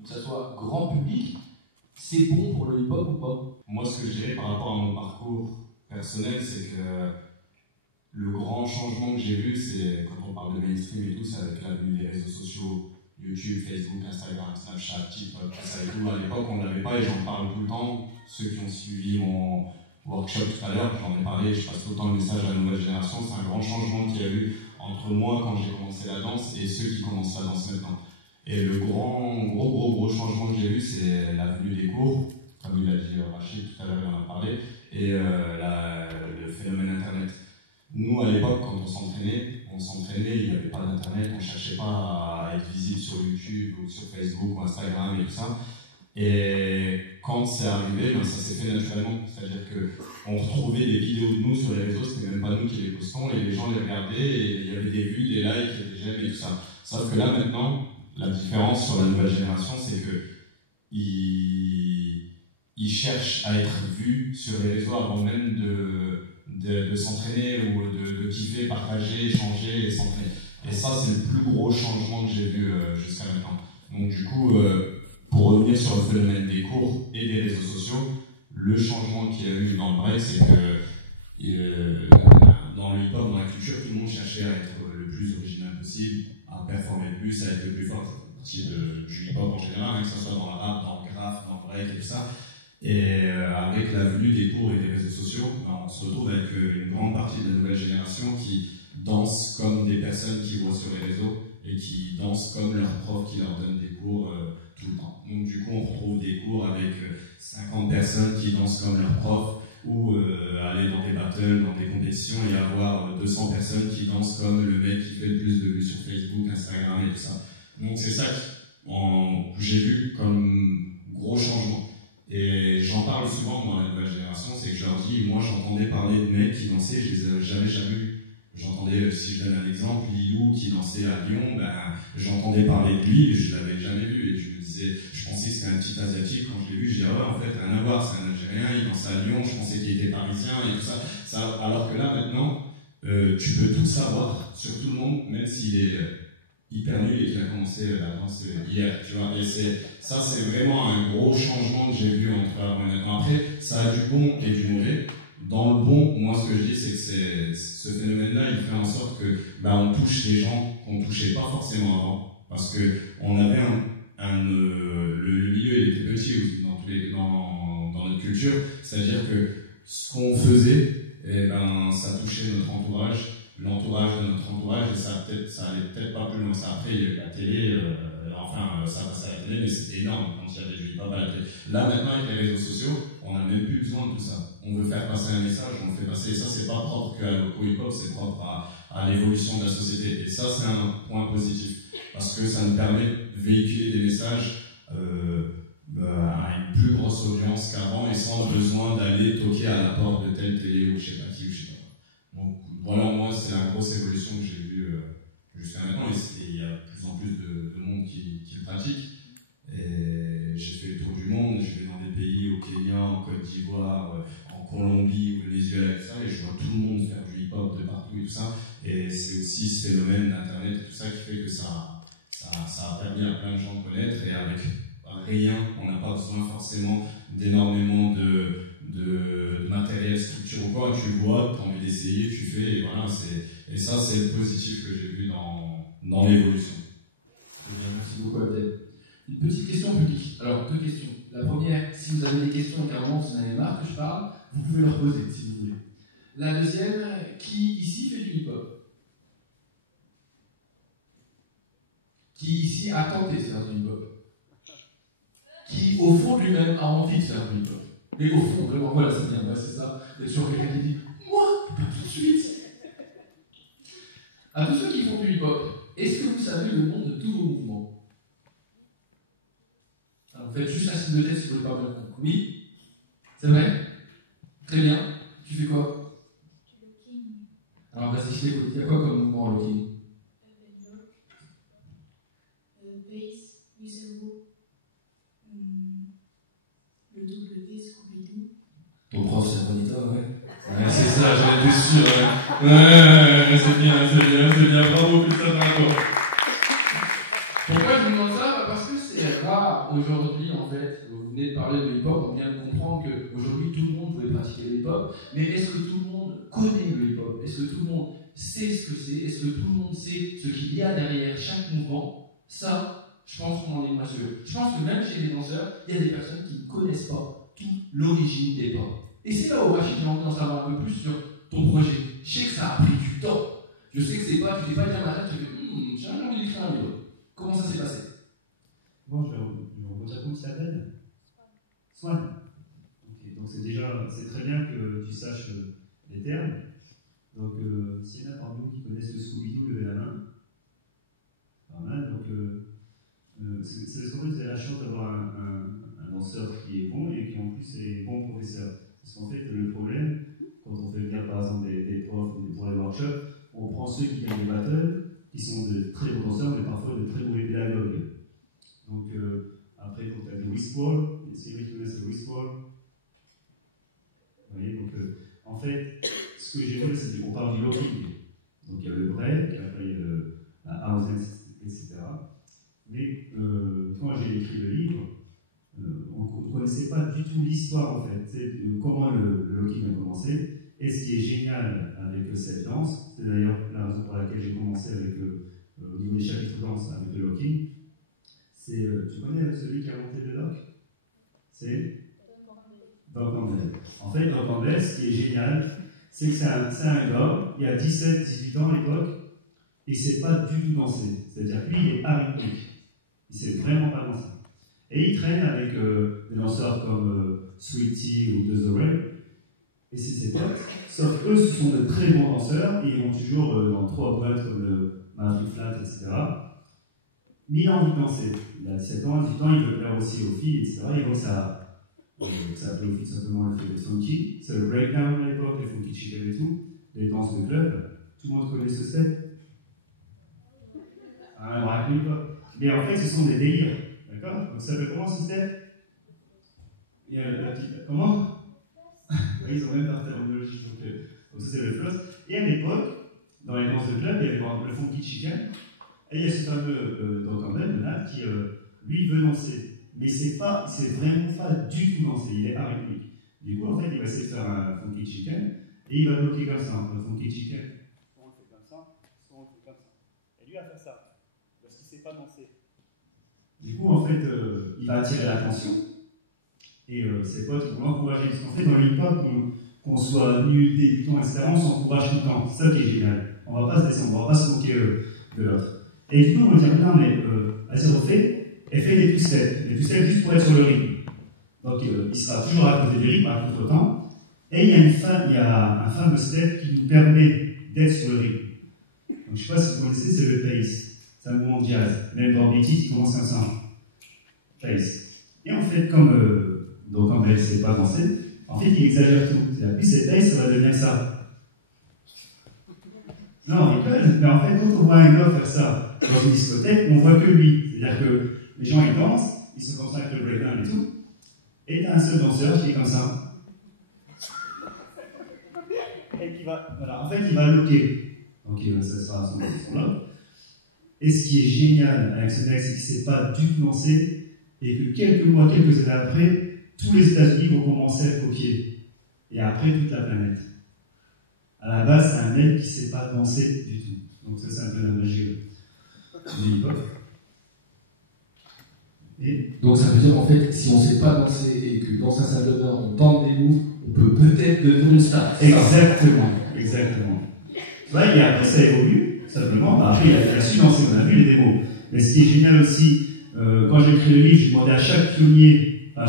ou que ça soit grand public, c'est bon pour le hip-hop ou pas? Moi, ce que je dirais par rapport à mon parcours personnel, c'est que le grand changement que j'ai vu, c'est quand on parle de mainstream et tout, c'est avec l'avenue des réseaux sociaux, YouTube, Facebook, Instagram, Snapchat, TikTok, tout ça et tout. À l'époque, on ne l'avait pas et j'en parle tout le temps. Ceux qui ont suivi mon workshop tout à l'heure, j'en ai parlé, je passe tout le temps le message à la nouvelle génération. C'est un grand changement qu'il y a eu entre moi quand j'ai commencé la danse et ceux qui commencent la danse maintenant. Et le gros changement que j'ai eu, c'est la venue des cours, comme il a dit Rachid tout à l'heure, il en a parlé, et le phénomène Internet. Nous, à l'époque, quand on s'entraînait, il n'y avait pas d'Internet, on ne cherchait pas à être visible sur YouTube ou sur Facebook ou Instagram et tout ça. Et quand c'est arrivé, ben, ça s'est fait naturellement. C'est-à-dire qu'on retrouvait des vidéos de nous sur les réseaux, c'était même pas nous qui les postons, et les gens les regardaient, et il y avait des vues, des likes, des j'aime et tout ça. Sauf que là, maintenant, la différence sur la nouvelle génération, c'est qu'ils cherchent à être vus sur les réseaux avant même de s'entraîner ou de kiffer, partager, échanger et s'entraîner. Et ça, c'est le plus gros changement que j'ai vu jusqu'à maintenant. Donc du coup, pour revenir sur le phénomène des cours et des réseaux sociaux, le changement qu'il y a eu dans le break, c'est que dans le hip-hop, dans la culture, tout le monde cherchait à être le plus original possible, à performer le plus, à être le plus fort. C'est du hip-hop en général, que ce soit dans le rap, dans le graphe, dans le break et tout ça. Et avec la venue des cours et des réseaux sociaux, on se retrouve avec une grande partie de la nouvelle génération qui danse comme des personnes qui voient sur les réseaux et qui dansent comme leurs profs qui leur donnent des cours tout le temps. Donc du coup, on retrouve des cours avec 50 personnes qui dansent comme leurs profs, ou aller dans des battles, dans des compétitions et avoir 200 personnes qui dansent comme le mec qui fait le plus de vues sur Facebook, Instagram et tout ça. Donc c'est ça que j'ai vu comme gros changement. Et j'en parle souvent dans la nouvelle génération, c'est que je leur dis, moi j'entendais parler de mecs qui dansaient, je les avais jamais vus. J'entendais, si je donne un exemple, Lilou qui dansait à Lyon, ben, j'entendais parler de lui et je l'avais jamais vu. Et je me disais, je pensais que c'était un petit asiatique, quand je l'ai vu, je dis, ah ouais, en fait, rien à voir, c'est un Algérien, il dansait à Lyon, je pensais qu'il était parisien et tout ça. Alors que là, maintenant, tu peux tout savoir sur tout le monde, même s'il est hyper nul et qu'il a commencé la danse hier, tu vois. Et ça, c'est vraiment un gros changement que j'ai vu entre avant et maintenant. Après, ça a du bon et du mauvais. Dans le bon, moi, ce que je dis, c'est que ce phénomène-là, il fait en sorte que on touche des gens qu'on ne touchait pas forcément avant. Parce qu'on avait le milieu, il était petit dans notre culture. C'est-à-dire que ce qu'on faisait, ça touchait notre entourage, l'entourage de notre entourage, et ça allait peut-être pas plus loin que ça. Après, il y a eu la télé, ça passait à la télé, mais c'était énorme quand il y avait du hip-hop à la télé. Là, maintenant, avec les réseaux sociaux, on n'a même plus besoin de tout ça. On veut faire passer un message, on le fait passer. Et ça, c'est pas propre qu'au hip-hop, c'est propre à l'évolution de la société. Et ça, c'est un point positif. Parce que ça nous permet de véhiculer des messages à une plus grosse audience qu'avant et sans besoin d'aller toquer à la porte de telle télé ou je sais pas qui ou je sais pas. Donc voilà, moi, c'est la grosse évolution que j'ai vue jusqu'à maintenant. Et il y a de plus en plus de monde qui le pratique. Et j'ai fait le tour du monde, je vais dans des pays, au Kenya, en Côte d'Ivoire, en Colombie, au Venezuela et tout ça, et je vois tout le monde faire du hip-hop de partout et tout ça. Et c'est aussi ce phénomène d'Internet et tout ça qui fait que ça a permis à plein de gens de connaître, et avec rien, on n'a pas besoin forcément d'énormément de matériel, structure ou quoi. Tu vois, tu as envie d'essayer, tu fais, et voilà. Et ça, c'est le positif que j'ai vu dans l'évolution. Merci beaucoup, Abdel. Une petite question publique. Alors, 2 questions. La première, si vous avez des questions, carrément, vous en avez marre que je parle, vous pouvez leur poser si vous voulez. La deuxième, qui ici fait du hip-hop? Qui ici a tenté de faire du hip-hop? Qui, au fond de lui-même, a envie de faire du hip-hop? Mais au fond, vraiment, voilà, c'est bien, ouais, c'est ça. Il y a toujours quelqu'un qui dit, moi, pas tout de suite. À tous ceux qui font du hip-hop, est-ce que vous savez le nom de tous vos mouvements? Alors, faites juste un signe de tête si vous ne voulez pas bien comprendre. Oui? C'est vrai? Très bien. Tu fais quoi? Alors, vas-y, je t'écoute. Il y a quoi comme mouvement en locking? Bass, whistle, le W, Scooby-Doo. Ton prof, c'est Bonita, ouais. Ouais, c'est ça, j'en étais sûr. Ouais, c'est bien. Bravo, putain, bravo. Pourquoi je vous demande ça? Parce que c'est rare aujourd'hui, en fait, vous venez de parler de hip-hop, on vient de comprendre qu'aujourd'hui tout le monde pouvait pratiquer le hip-hop, mais est-ce que tout le monde connaît le hip-hop? Est-ce que tout le monde sait ce que c'est? Est-ce que tout le monde sait ce qu'il y a derrière chaque mouvement? Ça, je pense qu'on en est moins sûr. Je pense que même chez les danseurs, il y a des personnes qui ne connaissent pas toute l'origine des pas. Et c'est là où j'ai envie d'en savoir un peu plus sur ton projet. Je sais que ça a pris du temps. Je sais que c'est pas, tu t'es pas dit un matin, tu fais j'ai envie d'écrire un livre. Comment ça s'est passé? Bon, je vais redire comment il s'appelle. Swan. Okay, donc c'est très bien que tu saches les termes. Donc s'il y en a parmi vous qui connaissent le Scooby-Doo, levez la main. Pas mal. Donc c'est ce qu'on vous avez la chance d'avoir un danseur qui est bon et qui en plus est bon professeur. Parce qu'en fait le problème, quand on fait venir par exemple des profs pour les workshops, on prend ceux qui gagnent les battles, qui sont de très bons danseurs, mais parfois de très mauvais pédagogues. Donc, après, quand tu as des whistball, c'est vrai que tu connaissent le whistball. Vous voyez, donc, en fait, ce que j'ai vu, c'est qu'on parle du locking. Donc, il y a le break, après, il y a la house, etc. Mais, quand j'ai écrit le livre, on ne connaissait pas du tout l'histoire, en fait, comment le locking a commencé. Et ce qui est génial avec cette danse, c'est d'ailleurs la raison pour laquelle j'ai commencé avec, au niveau des chapitres danse avec le locking, c'est, tu connais celui qui a monté le lock? C'est Doc Campbell. En fait, Doc Campbell, ce qui est génial, c'est que c'est un gars, il a 17-18 ans à l'époque, et il ne sait pas du tout danser. C'est-à-dire que lui, il est arythmique. Il ne sait vraiment pas danser. Et il traîne avec des danseurs comme Sweetie ou The Ray, et c'est ses potes, sauf qu'eux, ce sont de très bons danseurs, et ils vont toujours dans 3 boîtes comme le Maverick Flat, etc. Mais il a envie de danser. Il a 17 ans, 18 ans, il veut plaire aussi aux filles, etc. Il voit que ça appelait aux filles simplement les funky. C'est le breakdown à l'époque, les funky chicken et tout, les danses de club. Tout le monde connaît ce step. Ah, on raconte pas. Mais en fait, ce sont des délires. D'accord? Donc ça s'appelle comment ce step? Il y a la petite. Comment? Ils ont même pas de terminologie, donc ça c'est le floss. Et à l'époque, dans les danses de club, il y avait le funky chicken, et il y a ce fameux Doc Campbell, qui lui veut danser, mais c'est vraiment pas du tout danser, il est arythmique. Du coup, en fait, il va essayer de faire un funky chicken, et il va bloquer comme ça, un funky chicken. Soit on le fait comme ça, soit on le fait comme ça. Et lui va faire ça, parce qu'il ne sait pas danser. Du coup, en fait, il va attirer l'attention. Et ses potes vont l'encourager. Parce qu'en fait, dans le hip-hop, qu'on soit nul, débutant, etc., on s'encourage tout le temps. C'est ça qui est génial. On ne va pas se descendre, on ne va pas se moquer de l'autre. Et du coup, on va dire, non, mais vas-y, refais, et fais des two-steps. Des two-steps juste pour être sur le rythme. Donc, il sera toujours à côté du rythme, à contre-temps. Et il y a un fameux step qui nous permet d'être sur le rythme. Donc, je ne sais pas si vous connaissez, c'est le pace. C'est un mouvement de jazz. Même dans Beatty, qui commence comme ça. Pace. Et en fait, donc quand elle ne sait pas danser, en fait il exagère tout. C'est-à-dire plus c'est pace, ça va devenir ça. Non, on rigole, mais en fait quand on voit un gars faire ça dans une discothèque, on voit que lui. C'est-à-dire que les gens ils dansent, ils sont comme ça avec le breakdown et tout, et t'as un seul danseur qui est comme ça. Et qui va, voilà, en fait il va loquer. Donc ça sera son lock. Et ce qui est génial avec ce mec, c'est qu'il ne sait pas du tout danser, et que quelques mois, quelques années après, tous les États-Unis vont commencer à le copier. Et après, toute la planète. À la base, c'est un mec qui ne sait pas danser du tout. Donc ça, c'est un peu la magie du hip-hop. Donc ça veut dire, en fait, si on ne sait pas danser et que dans sa salle de bain, on tente des moves, on peut peut-être devenir une star. Exactement. Exactement. Ouais, et après, ça évolue, simplement. Après, il a su danser, on a vu les démos. Mais ce qui est génial aussi, quand j'ai écrit le livre, j'ai demandé à chaque pionnier, à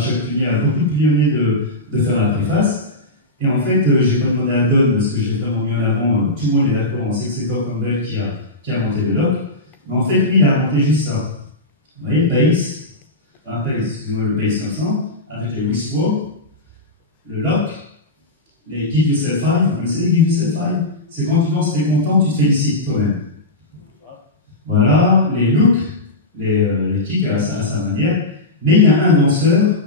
beaucoup de pionniers de faire la préface. Et en fait, j'ai pas demandé à Don parce que j'ai vraiment mis en avant, tout le monde est d'accord, on sait que c'est Doc Campbell qui a inventé le lock. Mais en fait, lui, il a inventé juste ça. Vous voyez, bass, excusez-moi, le bass 500, avec les whisper, le lock, les give yourself five. Vous connaissez les give yourself five? C'est quand tu danses, t'es content, tu te félicites toi-même. Voilà, les looks, les kicks à sa manière. Mais il y a un danseur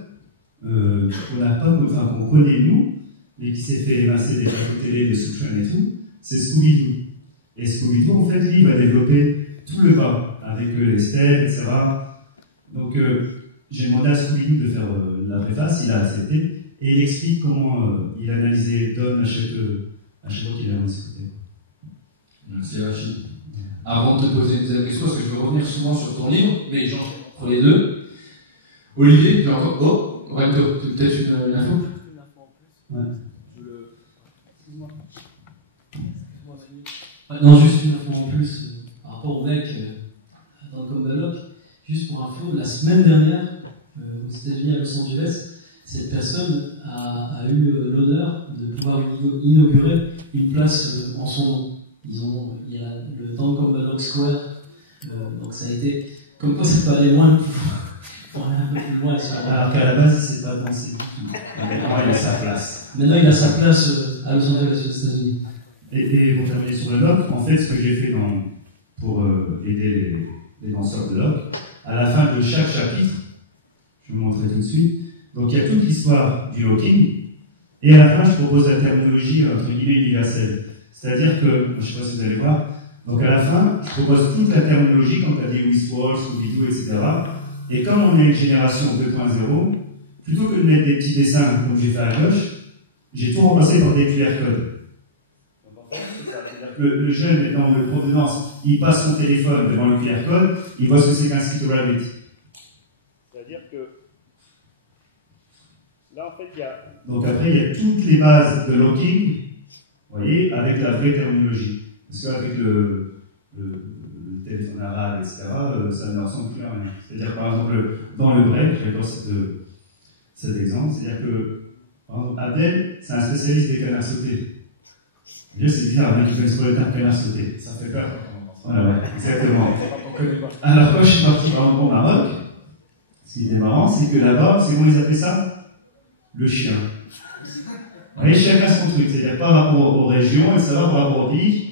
qu'on connaît nous, mais qui s'est fait évincer des plateaux télé, des sous-trains et tout, c'est Scooby-Doo. Et Scooby-Doo, en fait, lui, il va développer tout le bas, avec les steps, etc. Donc, j'ai demandé à Scooby-Doo de faire la préface, il a accepté, et il explique comment il analysait Don à chaque fois qu'il avait discuté. Merci Rachid. Avant de te poser une deuxième question, parce que je veux revenir souvent sur ton livre, mais j'en pour les deux. Olivier, tu as encore. Oh, ouais, peut-être une info. Ouais. Non, juste une info en plus par rapport au mec dans Comballoc. Juste pour info, la semaine dernière, aux États-Unis, à Los Angeles, cette personne a eu l'honneur de pouvoir inaugurer une place en son nom. Il y a le Don Comballoc Square, donc ça a été. Comme quoi, ça peut aller loin. Pour aller un peu plus loin. Alors qu'à la base, c'est pas dansé du tout. Maintenant, il a sa place. Maintenant, il a sa place à Los Angeles, aux États-Unis. Et pour terminer sur le loc, en fait, ce que j'ai fait pour aider les danseurs de loc, à la fin de chaque chapitre, je vais vous montrer tout de suite, donc il y a toute l'histoire du locking, et à la fin, je propose la terminologie entre guillemets universelle. C'est-à-dire que, je ne sais pas si vous allez voir, donc à la fin, je propose toute la terminologie, comme tu as dit Whisper, Scooby-Doo, etc. Et comme on est une génération 2.0, plutôt que de mettre des petits dessins comme j'ai fait à gauche, j'ai tout remplacé par des QR codes. Le jeune étant le prof de danse, il passe son téléphone devant le QR code, il voit ce que c'est qu'un skip rabbit. C'est-à-dire que là, en fait, il y a. Donc après, il y a toutes les bases de locking, vous voyez, avec la vraie terminologie. Parce qu'avec le téléphone arabe, etc., ça ne ressemble plus à rien. C'est-à-dire, par exemple, dans le break, j'adore cet exemple, c'est-à-dire que, par exemple, Abdel, c'est un spécialiste des canards sautés. Déjà, c'est bizarre, un mec qui connaît pas le terme canard sauté. Ça fait peur. Voilà, ouais, exactement. Alors, quand je suis parti au Maroc, ce qui était marrant, c'est que là-bas, c'est comment ils appelaient ça? Le chien. Vous voyez, chacun son truc, c'est-à-dire par rapport aux régions, et ça va par rapport au pays,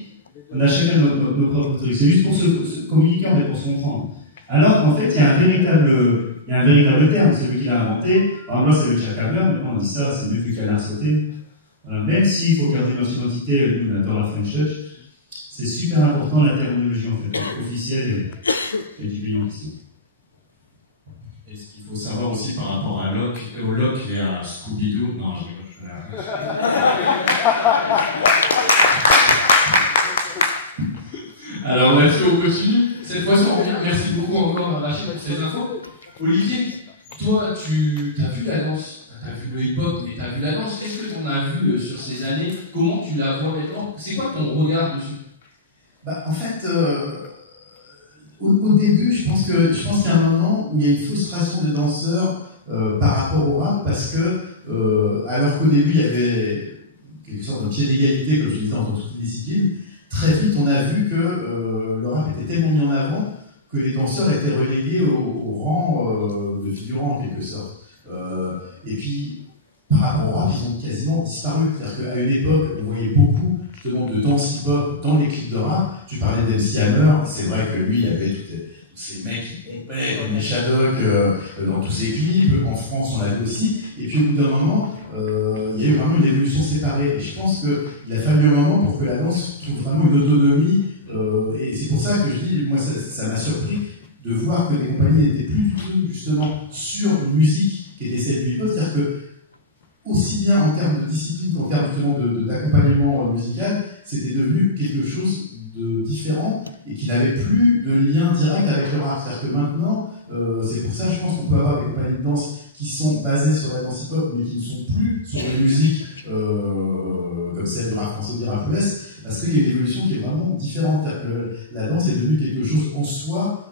on a chacun nos propres trucs. C'est juste pour se communiquer, en fait, pour se comprendre. Alors qu'en fait, il y a un véritable terme, celui qui l'a inventé. Par exemple, c'est le chacableur, on dit ça, c'est mieux que le canard sauté. Voilà, même s'il faut garder notre identité, nous, dans la French Church, c'est super important la terminologie, en fait, officielle et du client ici. Et ce qu'il faut savoir aussi par rapport à au Loc et à Scooby-Doo, non, je rigole. Alors, merci, on continue. Cette fois-ci, on revient. Merci beaucoup encore à Rachid pour ces infos. Olivier, toi, tu as vu la danse. Tu as vu le hip-hop, mais tu as vu la danse. Qu'est-ce que tu en as vu sur ces années? Comment tu la vois maintenant? C'est quoi ton regard dessus? En fait, au début, je pense qu'il y a un moment où il y a une frustration des danseurs par rapport au rap, parce que, alors qu'au début, il y avait quelque sorte de pied d'égalité, comme je disais, entre toutes les disciplines, très vite, on a vu que le rap était tellement mis en avant que les danseurs étaient relégués au rang de figurants, en quelque sorte. Et puis, par rapport au rap, ils ont quasiment disparu. C'est-à-dire qu'à une époque, on voyait beaucoup justement de danse hip-hop dans les clips de rap. Tu parlais d'MC Hammer, c'est vrai que lui, il avait tous ces mecs qui pompaient comme les Shadok dans tous ses clips. En France, on l'avait aussi. Et puis, au bout d'un moment, il y a eu vraiment une évolution séparée. Et je pense qu'il a fallu un moment pour que la danse trouve vraiment une autonomie. Et c'est pour ça que je dis, moi, ça m'a surpris de voir que les compagnies n'étaient plus du tout, justement, sur une musique qui était celle du hip-hop. C'est-à-dire que, aussi bien en termes de discipline qu'en termes justement d'accompagnement musical, c'était devenu quelque chose de différent et qui n'avait plus de lien direct avec le rap. C'est-à-dire que maintenant, c'est pour ça, je pense qu'on peut avoir des compagnies de danse qui sont basées sur la danse hip-hop, mais qui ne sont plus sur des musiques comme celle de rap français ou de rap US, parce qu'il y a une évolution qui est vraiment différente. La danse est devenue quelque chose en soi.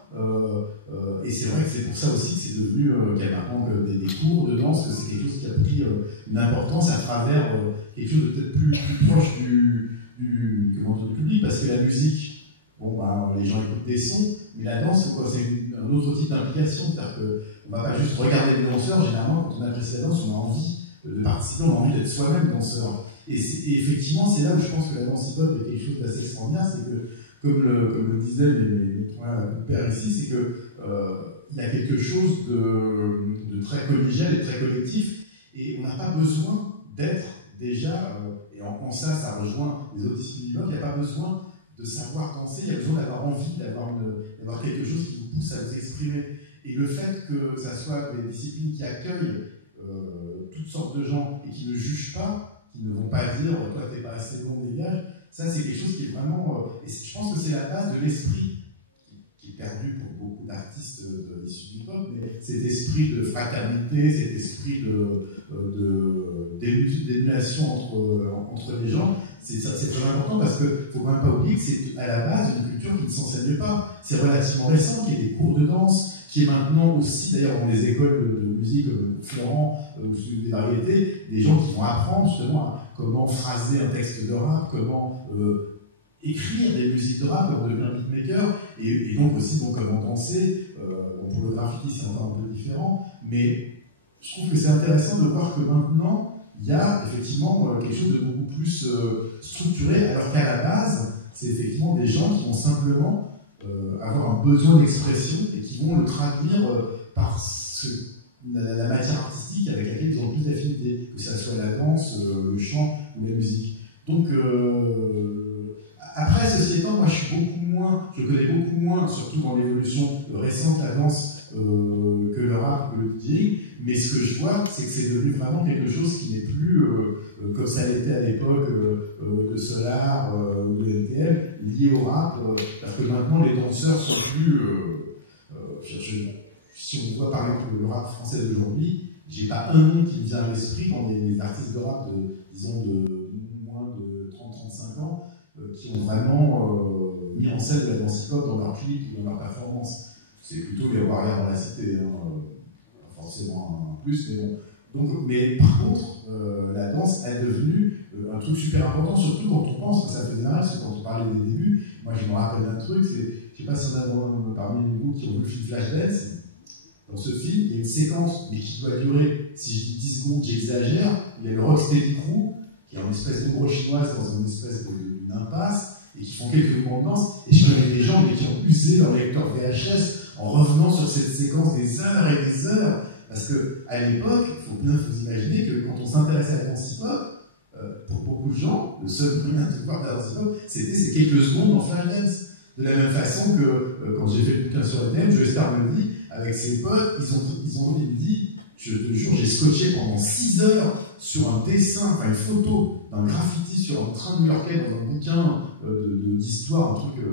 Et c'est vrai que c'est pour ça aussi que c'est devenu qu'il y a maintenant des cours de danse, que c'est quelque chose qui a pris une importance à travers quelque chose de peut-être plus proche du public, parce que la musique, les gens écoutent des sons, mais la danse, c'est un autre type d'implication. C'est-à-dire qu'on ne va pas juste regarder les danseurs. Généralement, quand on apprécie la danse, on a envie de participer, on a envie d'être soi-même danseur. Et effectivement, c'est là où je pense que la danse hip-hop est quelque chose d'assez extraordinaire, c'est que, comme le disaient mes pères ici, c'est que il y a quelque chose de très collégial et très collectif, et on n'a pas besoin d'être déjà, et en ça rejoint les autres disciplines du hip-hop, il n'y a pas besoin de savoir danser, il y a besoin d'avoir envie, d'avoir quelque chose qui vous pousse à vous exprimer. Et le fait que ça soit des disciplines qui accueillent toutes sortes de gens et qui ne jugent pas, qui ne vont pas dire « toi t'es pas assez bon, dégage », ça c'est quelque chose qui est vraiment... et je pense que c'est la base de l'esprit qui est perdu pour beaucoup d'artistes issus du pop, mais cet esprit de fraternité, cet esprit d'émulation entre les gens, c'est très important parce qu'il ne faut quand même pas oublier que c'est à la base une culture qui ne s'enseigne pas. C'est relativement récent qu'il y ait des cours de danse, qui est maintenant aussi, d'ailleurs, dans les écoles de musique comme Florent ou des variétés, des gens qui vont apprendre justement comment phraser un texte de rap, comment écrire des musiques de rap, comment devenir beatmaker, et donc aussi comment danser. Pour le graffiti, c'est encore un peu différent, mais je trouve que c'est intéressant de voir que maintenant, il y a effectivement quelque chose de beaucoup plus structuré, alors qu'à la base, c'est effectivement des gens qui vont simplement avoir un besoin d'expression et qui vont le traduire par la matière artistique avec laquelle ils ont plus d'affinité, que ce soit la danse, le chant ou la musique. Donc, après, ceci étant, moi je connais beaucoup moins, surtout dans l'évolution récente de la danse, que le rap, que le DJing, mais ce que je vois, c'est que c'est devenu vraiment quelque chose qui n'est plus comme ça l'était à l'époque de Solar ou de NTM, lié au rap, parce que maintenant les danseurs sont plus. Si on doit parler de le rap français d'aujourd'hui, j'ai pas un nom qui me vient à l'esprit dans les artistes de rap disons de moins de 30-35 ans qui ont vraiment mis en scène de la danse hip-hop dans leurs clips ou dans leurs performances. C'est plutôt les Warriors dans la cité, pas forcément un plus, mais bon. Mais par contre, la danse est devenue un truc super important, surtout quand on pense que ça fait démarrer, parce que quand on parlait des débuts, moi je me rappelle d'un truc, je ne sais pas si on a parmi vous qui ont vu le film Flashdance. Dans ce film, il y a une séquence, mais qui doit durer, si je dis 10 secondes, j'exagère, il y a le Rocksteady Crew, qui est en espèce d'ombre chinoise dans une espèce d'une impasse, et qui font quelques mouvements de danse, et je connais des gens qui ont usé leur lecteur VHS en revenant sur cette séquence des heures et des heures, parce qu'à l'époque, il faut bien vous imaginer que quand on s'intéressait à la danse hip-hop, pour beaucoup de gens, le seul moyen de voir la danse hip-hop, c'était ces quelques secondes en Flashdance. De la même façon que quand j'ai fait le bouquin sur le thème, Joe Star me dit, avec ses potes, ils ont dit, je te jure, j'ai scotché pendant 6 heures sur un dessin, enfin une photo d'un graffiti sur un train new-yorkais dans un bouquin d'histoire, un truc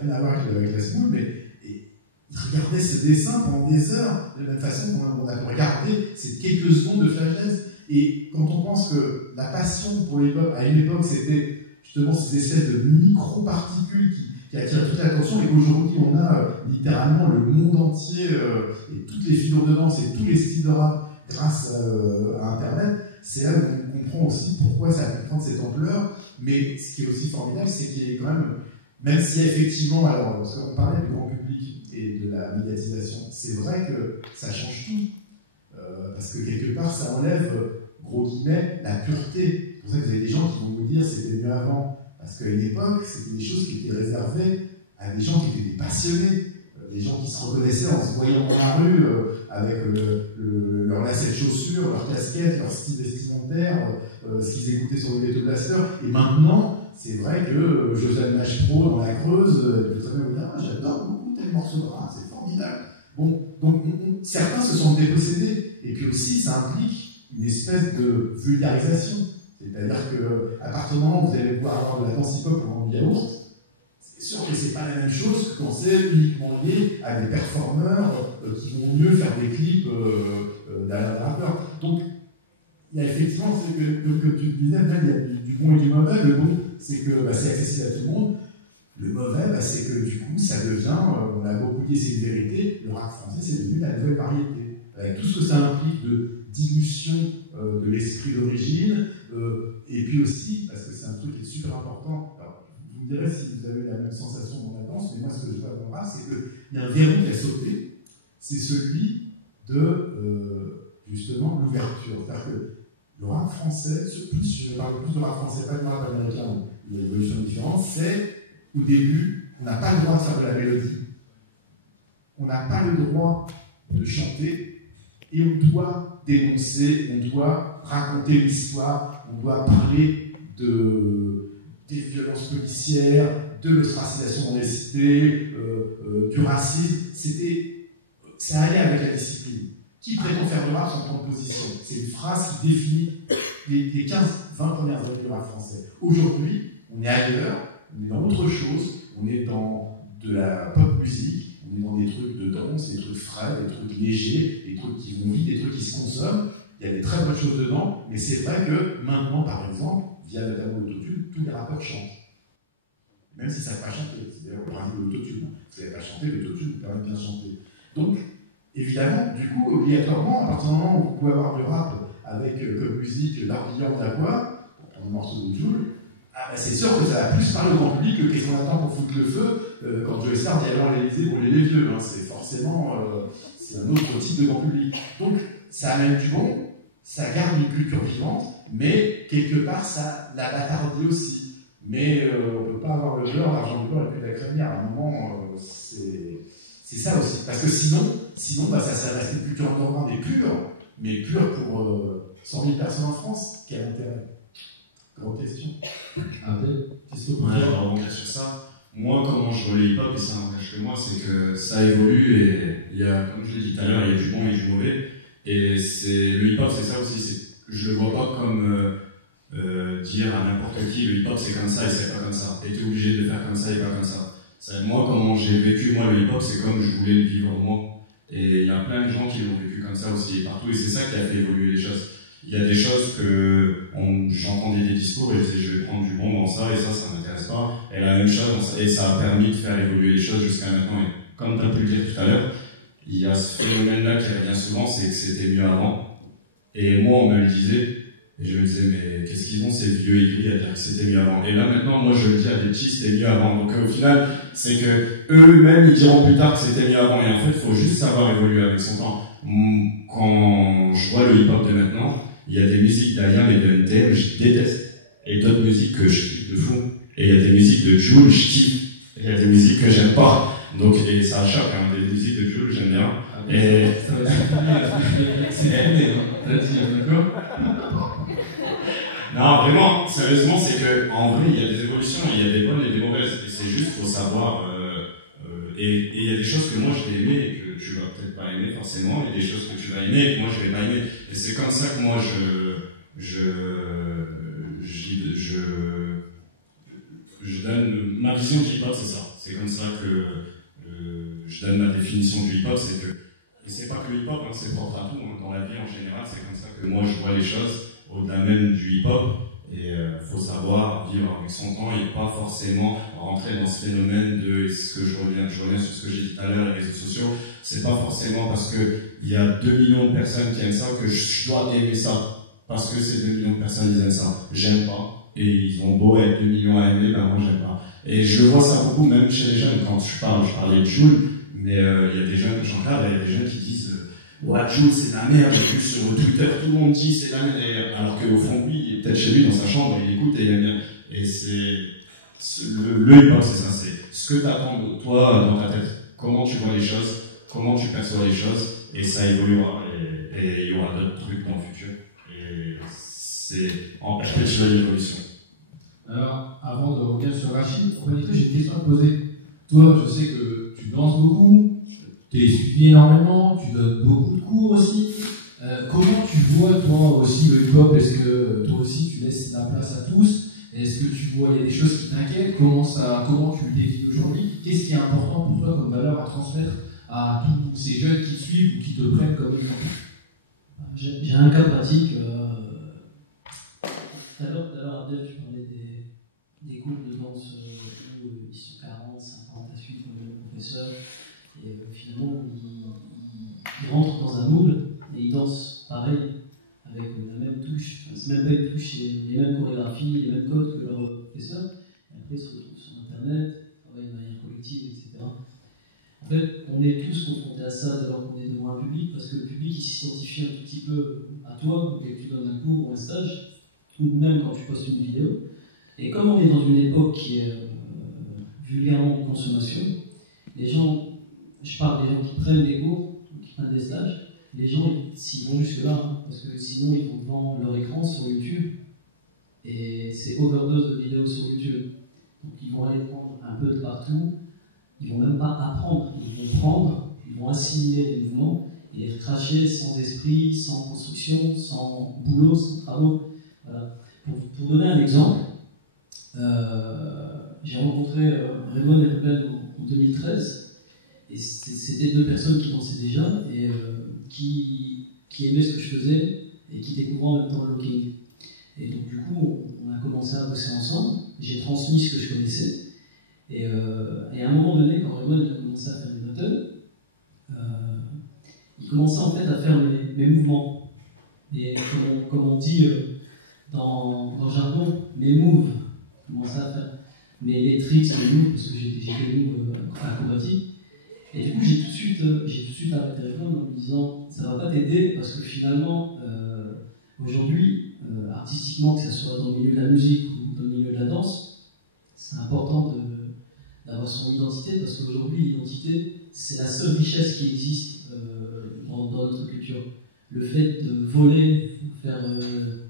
rien à voir avec la semoule, mais ils regardaient ce dessin pendant des heures, de la même façon qu'on a regardé ces quelques secondes de Flashdance. Et quand on pense que la passion pour l'hip-hop, à une époque, c'était justement ces espèces de micro-particules qui attirent toute l'attention, et qu'aujourd'hui on a littéralement le monde entier et toutes les figures de danse et tous les styles de rap grâce à Internet, c'est là où on comprend aussi pourquoi ça a pu prendre cette ampleur. Mais ce qui est aussi formidable, c'est qu'il y a quand même s'il y a effectivement, alors parce qu'on parlait du grand public et de la médiatisation, c'est vrai que ça change tout, parce que quelque part ça enlève, gros guillemets, la pureté. C'est pour ça que vous avez des gens qui vont vous dire c'était mieux avant. Parce qu'à une époque, c'était des choses qui étaient réservées à des gens qui étaient des passionnés, des gens qui se reconnaissaient en se voyant dans la rue avec leur lacet de chaussures, leur casquette, leur style vestimentaire, ce qu'ils écoutaient sur le Ghetto Blaster. Et maintenant, c'est vrai que Joseph Nash Pro dans la Creuse, vous savez, vous dire, j'adore beaucoup tel morceau de rap, c'est formidable. Bon, donc certains se sont dépossédés, et puis aussi ça implique une espèce de vulgarisation. C'est-à-dire qu'à partir du moment où vous allez pouvoir avoir de la danse hip-hop pendant le yaourt, c'est sûr que c'est pas la même chose que quand c'est uniquement lié à des performeurs qui vont mieux faire des clips d'un rappeur. Donc, il y a effectivement, comme tu le disais, il y a du bon et du mauvais. Le bon, c'est que c'est accessible à tout le monde. Le mauvais, c'est que du coup, ça devient, on a beaucoup dit c'est une vérité, le rap français, c'est devenu la nouvelle variété. Avec tout ce que ça implique de dilution de l'esprit d'origine, et puis aussi, parce que c'est un truc qui est super important, alors, vous me direz si vous avez la même sensation dans la danse, mais moi ce que je vois dans le rap, c'est qu'il y a un verrou qui a sauté, c'est celui de, justement, l'ouverture. C'est-à-dire que le rap français, je parle plus de rap français, pas de rap américain, il y a une évolution différente, c'est, au début, on n'a pas le droit de faire de la mélodie, on n'a pas le droit de chanter, et on doit dénoncer, on doit raconter l'histoire, on doit parler des violences policières, de l'ostracisation dans les cités, du racisme. C'était ça allait avec la discipline. Qui prétend faire du rap sans prendre position? C'est une phrase qui définit les 15-20 premières années du rap français. Aujourd'hui, on est ailleurs, on est dans autre chose, on est dans de la pop musique, on est dans des trucs de danse, des trucs frais, des trucs légers, des trucs qui vont vite, des trucs qui se consomment. Il y a des très bonnes choses dedans, mais c'est vrai que maintenant, par exemple, via notamment l'autotune, tous les rappeurs chantent. Même s'ils ne savent pas chanter. C'est d'ailleurs le principe de l'autotune. Vous ne savez pas chanter, l'autotune vous permet de bien chanter. Donc, évidemment, du coup, obligatoirement, à partir du moment où vous pouvez avoir du rap avec comme musique l'Arbillon de la voix, pour prendre un morceau de Jul, c'est sûr que ça va plus parler au grand public que qu'est-ce qu'on attend pour foutre le feu quand Joe Star dit alors l'Élysée pour les vieux. Hein. C'est forcément c'est un autre type de grand public. Donc, ça amène du bon, ça garde une culture vivante, mais quelque part, ça la bâtardit aussi. Mais on ne peut pas avoir le beurre, l'argent du beurre et puis la crémière. À un moment, c'est ça aussi. Parce que sinon ça reste une culture normande et pure, mais pure pour 100 000 personnes en France. Quel intérêt? Grande question. Qu'est-ce que vous Ouais, on va rebondir sur ça. Moi, comment je vois le hip-hop, et ça n'engage que moi, c'est que ça évolue et il y a, comme je l'ai dit tout à l'heure, il y a du bon et du mauvais. Et le hip-hop, c'est ça aussi. Je le vois pas comme dire à n'importe qui, le hip-hop c'est comme ça et c'est pas comme ça. Et t'es obligé de le faire comme ça et pas comme ça. Moi, comment j'ai vécu moi le hip-hop, c'est comme je voulais le vivre moi. Et il y a plein de gens qui l'ont vécu comme ça aussi et partout. Et c'est ça qui a fait évoluer les choses. Il y a des choses que j'entendais des discours et je disais je vais prendre du bon dans ça et ça m'intéresse pas. Et la même chose, et ça a permis de faire évoluer les choses jusqu'à maintenant. Et comme tu as pu le dire tout à l'heure, il y a ce phénomène-là qui revient souvent, c'est que c'était mieux avant. Et moi, on me le disait, et je me disais, mais qu'est-ce qu'ils ont ces vieux aigris à dire que c'était mieux avant? Et là, maintenant, moi, je le dis à des petits, c'était mieux avant. Donc, au final, c'est que eux-mêmes, ils diront plus tard que c'était mieux avant. Et en fait, il faut juste savoir évoluer avec son temps. Quand je vois le hip-hop de maintenant, il y a des musiques d'Aliam et de NTM, je déteste. Et d'autres musiques que je kiffe de fou. Et il y a des musiques de Jul, je kiffe. Et il y a des musiques que j'aime pas. Donc, et ça choque, hein. Des musiques de Jul, j'aime bien. Et ça va c'est d'accord? Non, vraiment, sérieusement, c'est que en vrai, il y a des évolutions, il y a des bonnes et des mauvaises. Et c'est juste, faut savoir. Et il y a des choses que moi je vais aimer et que tu vas peut-être pas aimer forcément, et des choses que tu vas aimer et que moi je vais pas aimer. Et c'est comme ça que moi je donne ma vision du hip-hop, c'est ça. C'est comme ça que je donne ma définition du hip-hop, c'est que, et c'est pas que le hip-hop, hein, c'est propre à tout, hein, dans la vie en général, c'est comme ça que moi je vois les choses, au-delà même du hip-hop, et faut savoir vivre avec son temps et pas forcément rentrer dans ce phénomène de, ce que je reviens sur ce que j'ai dit tout à l'heure, les réseaux sociaux, c'est pas forcément parce que il y a 2 millions de personnes qui aiment ça que je dois aimer ça, parce que ces 2 millions de personnes ils aiment ça, j'aime pas. Et ils ont beau être 2 millions à aimer, ben moi j'aime pas. Et je vois ça beaucoup, même chez les jeunes, quand je parlais de Jul, mais il y a des jeunes, j'encadre, il y a des jeunes qui disent ouais, Jul c'est de la merde, j'ai vu sur Twitter, tout le monde dit c'est de la merde, alors qu'au fond, lui, il est peut-être chez lui dans sa chambre, il écoute et il aime bien. Et le hip-hop, c'est ça, c'est ce que t'attends de toi dans ta tête, comment tu vois les choses, comment tu perçois les choses, et ça évoluera, et il y aura d'autres trucs dans le futur. Et c'est en perpétuelle évolution. Alors, avant de revenir sur Rachid, j'ai une question à te poser. Toi, je sais que tu danses beaucoup, tu es suivi énormément, tu donnes beaucoup de cours aussi. Comment tu vois, toi aussi, le hip-hop? Est-ce que toi aussi, tu laisses la place à tous? Est-ce que tu vois, il y a des choses qui t'inquiètent? Comment tu le définis aujourd'hui? Qu'est-ce qui est important pour toi comme valeur à transmettre à tous ces jeunes qui te suivent ou qui te prennent comme exemple? J'ai un cas pratique. Tout à l'heure, Abdel, tu parlais des cours de danse où ils sont 40, 50 à suivre le même professeur. Et finalement, ils rentrent dans un moule et ils dansent pareil, avec la même touche. Enfin, c'est même pas une touche, c'est les mêmes chorégraphies, les mêmes codes que leur professeur. Et après, ils se retrouvent sur Internet, travaillent de manière collective, etc. En fait, on est tous confrontés à ça dès lors qu'on est devant un public, parce que le public il s'identifie un tout petit peu à toi, dès que tu donnes un cours ou un stage, ou même quand tu postes une vidéo. Et comme on est dans une époque qui est vulgairement de consommation, les gens, je parle des gens qui prennent des cours, qui prennent des stages, les gens, s'ils vont jusque-là, hein, parce que sinon ils vont vendre leur écran sur YouTube, et c'est overdose de vidéos sur YouTube. Donc ils vont aller prendre un peu de partout, ils vont même pas apprendre, ils vont prendre, ils vont assimiler les mouvements et les recracher sans esprit, sans construction, sans boulot, sans travaux. Voilà. Pour donner un exemple, j'ai rencontré Raymond et Ruben en 2013, et c'était deux personnes qui dansaient déjà et qui aimaient ce que je faisais et qui découvraient en même temps le locking. Et donc du coup, on a commencé à bosser ensemble, j'ai transmis ce que je connaissais, et à un moment donné, quand Raymond a commencé à faire des battles, il commençait en fait à faire mes mouvements, et comme on dit dans le jargon, mes moves, il commençait à faire les tricks, mes moves, parce que j'ai des moves acrobatiques. Et du coup, j'ai tout de suite arrêté Raymond en lui disant, ça va pas t'aider, parce que finalement, aujourd'hui, artistiquement, que ce soit dans le milieu de la musique ou dans le milieu de la danse, c'est important d'avoir son identité, parce qu'aujourd'hui, l'identité, c'est la seule richesse qui existe dans notre culture. Le fait de voler, faire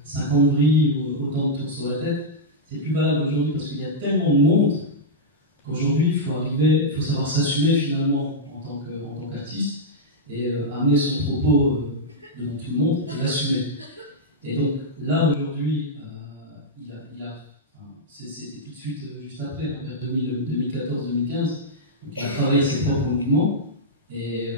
50 bris, autant de tours sur la tête, c'est plus valable aujourd'hui parce qu'il y a tellement de monde qu'aujourd'hui, il faut savoir s'assumer finalement en tant qu'artiste et amener son propos devant tout le monde et l'assumer. Et donc là, aujourd'hui, c'était tout de suite juste après, en 2014-2015, donc il a travaillé ses propres mouvements et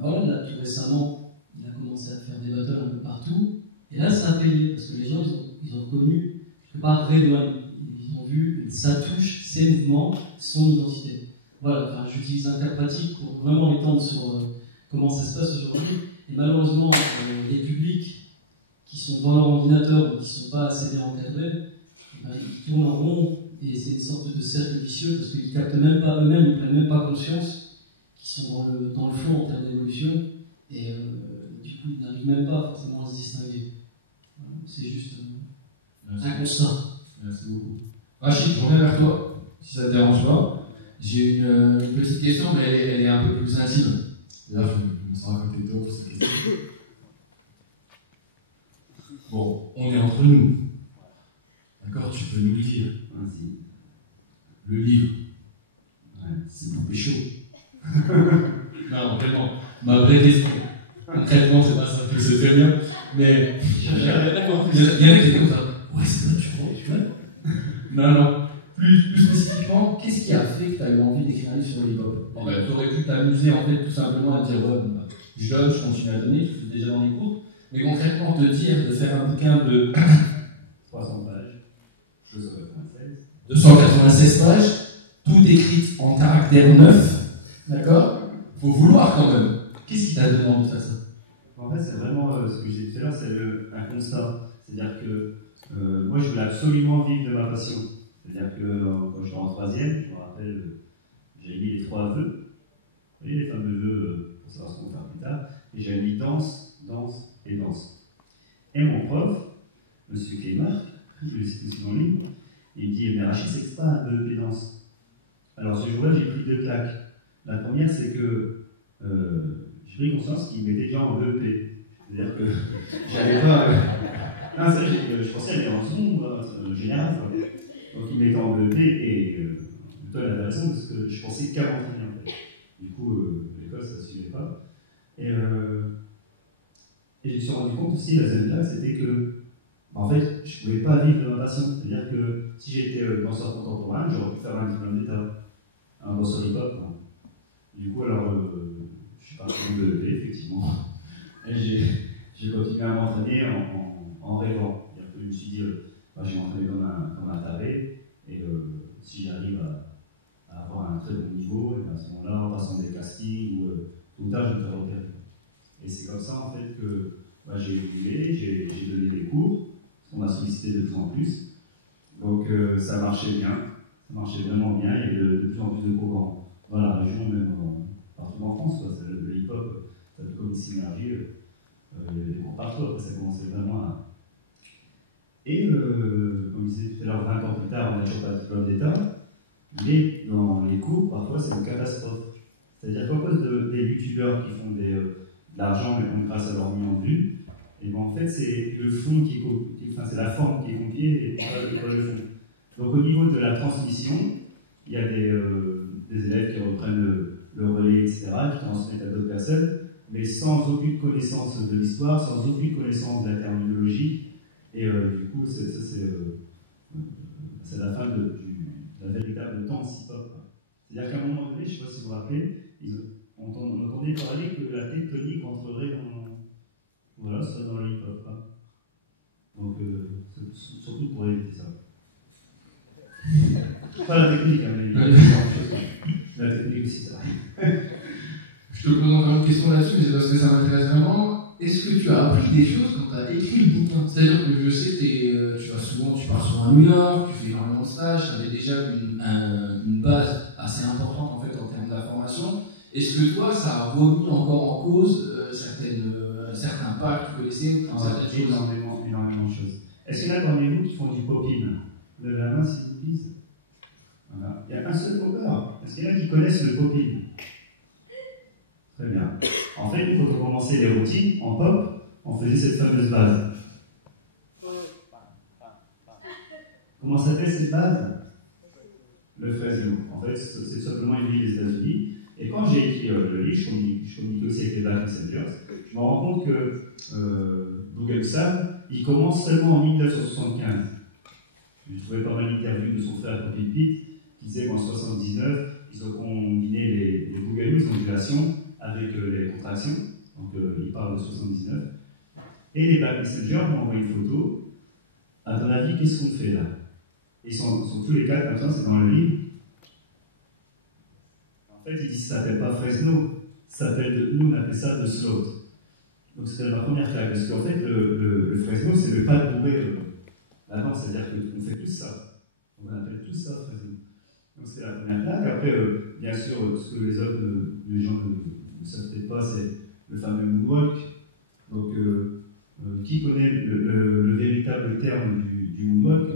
voilà, là, tout récemment, il a commencé à faire des battles un peu partout. Et là, ça a payé parce que les gens, ils ont reconnu quelque part Redouane. Ils ont vu sa touche, ses mouvements, son identité. Voilà, enfin, j'utilise un cas pratique pour vraiment étendre sur comment ça se passe aujourd'hui. Et malheureusement, les publics qui sont devant leur ordinateur ou qui ne sont pas assez bien encadrés, ils tournent en rond et c'est une sorte de cercle vicieux parce qu'ils ne captent même pas eux-mêmes, ils ne prennent même pas conscience qu'ils sont dans le fond en termes d'évolution et du coup ils n'arrivent même pas forcément à se distinguer. Voilà, c'est juste un constat. Merci beaucoup. Rachid, je reviens vers toi, si ça ne te dérange pas. J'ai une petite question, mais elle est un peu plus intime. Là, je me sens à côté de toi pour cette question. Bon, on est entre nous. D'accord, tu peux nous le dire. Vas-y. Le livre. Ouais, c'est pour pécho. Non, vraiment. Ma vraie question. Concrètement, c'est pas ça que je sais bien. Mais il y en a qui étaient comme ça. Ouais, c'est ça, tu vois. Non. Plus spécifiquement, qu'est-ce qui a fait que tu as eu envie d'écrire un livre sur le hip-hop? Tu aurais pu t'amuser en fait tout simplement à dire ouais, je donne, je continue à donner, je fais déjà dans les cours. Mais concrètement, te dire de faire un bouquin de 300 pages, 296 pages, tout écrit en caractère 9, d'accord? Faut vouloir quand même. Qu'est-ce qui t'a donné envie de faire ça? En fait, c'est vraiment ce que j'ai dit tout à l'heure, c'est un constat. C'est-à-dire que moi, je voulais absolument vivre de ma passion. C'est-à-dire que quand j'étais en troisième, je me rappelle, j'ai mis les 3 vœux. Vous voyez, les fameux vœux pour savoir ce qu'on va faire plus tard. Et j'avais mis danse, danse et danse. Et mon prof, M. Clément, je le cite aussi dans le livre, il me dit, mais Rachid, c'est que c'est pas un BEP danse. Alors ce jour-là, j'ai pris 2 claques. La première, c'est que j'ai pris conscience qu'il m'était déjà en BEP. C'est-à-dire que j'avais pas. Non, ça, je pensais aller en son, général. Donc il m'était en BEP et toi, il avait raison parce que je pensais qu'à m'entraîner en fait. Du coup, l'école, ça ne suivait pas. Et je me suis rendu compte aussi, la deuxième classe, c'était que, en fait, je ne pouvais pas vivre de ma passion. C'est-à-dire que si j'étais danseur contemporain, j'aurais pu faire un diplôme d'État, un danseur hip-hop. Hein. Du coup, alors, je suis parti de BEP, effectivement. Et j'ai continué à m'entraîner en rêvant. C'est-à-dire que je me suis dit, je vais m'entraîner comme un taré, et si j'arrive à avoir un très bon niveau, et à ce moment-là, en passant des castings, tout ou tard, je me ferai repérer. Et c'est comme ça, en fait, que j'ai évolué, j'ai donné des cours, parce qu'on m'a sollicité de plus en plus. Donc, ça marchait bien, ça marchait vraiment bien, il y avait de plus en plus de cours dans la région, même partout en France. Quoi. Le hip-hop, ça fait comme une synergie, il y avait des cours partout, après ça commençait vraiment à... Et, comme je disais tout à l'heure, 20 ans plus tard, on n'a toujours pas de diplôme d'État, mais dans les cours, parfois, c'est une catastrophe. C'est-à-dire qu'à cause des youtubeurs qui font de l'argent, mais grâce à leur mise en vue, et ben en fait, c'est le fond c'est la forme qui est copiée et pas le fond. Donc, au niveau de la transmission, il y a des élèves qui reprennent le relais, etc., qui transmettent à d'autres personnes, mais sans aucune connaissance de l'histoire, sans aucune connaissance de la terminologie. Et du coup, c'est la fin de la véritable danse hip-hop. C'est-à-dire qu'à un moment donné, je ne sais pas si vous vous rappelez, on entendait parler que la tectonique entrerait dans, serait dans le hip-hop. Donc, surtout pour éviter ça. Pas la technique, mais la technique aussi, ça. Je te pose encore une question là-dessus, mais c'est parce que ça m'intéresse vraiment. Est-ce que tu as appris des choses quand tu as écrit le bouquin? C'est-à-dire que je sais que tu pars souvent à New York, tu fais énormément de stages, tu avais déjà une base assez importante en fait en termes d'information. Est-ce que toi, ça a remis encore en cause certains pas que tu connaissais ou certaines choses? Énormément de choses. Est-ce qu'il y en a parmi vous qui font du popping? Levez la main s'il vous plaît. Voilà. Il y a un seul popper. Est-ce qu'il y en a qui connaissent le popping? Très bien. En fait, quand on commençait les routines en pop, on faisait cette fameuse base. Comment s'appelle cette base? Le Fresno. En fait, c'est simplement une ville des États-Unis. Et quand j'ai écrit le livre, je communique aussi avec les Black Messengers, je me rends compte que Google Sam, il commence seulement en 1975. J'ai trouvé pas mal d'interviews de son frère Bobby Pitt, qui disait qu'en 1979, ils ont combiné les Google ondulations avec les contractions. Donc il parle de 79. Et les Black Messengers m'ont envoyé une photo. À ton avis, qu'est-ce qu'on fait là? Ils sont tous les quatre comme ça, c'est dans le livre. En fait, ils disent ça s'appelle pas Fresno, nous on appelle ça le slot. Donc c'était ma première claque, parce qu'en fait, le Fresno, c'est le pas de bourré là-bas, c'est-à-dire qu'on fait tout ça. On appelle tout ça Fresno. Donc c'est la première claque. Après, bien sûr, ce que les gens ne savent peut-être pas, c'est le fameux moonwalk. Donc, qui connaît le véritable terme du moonwalk?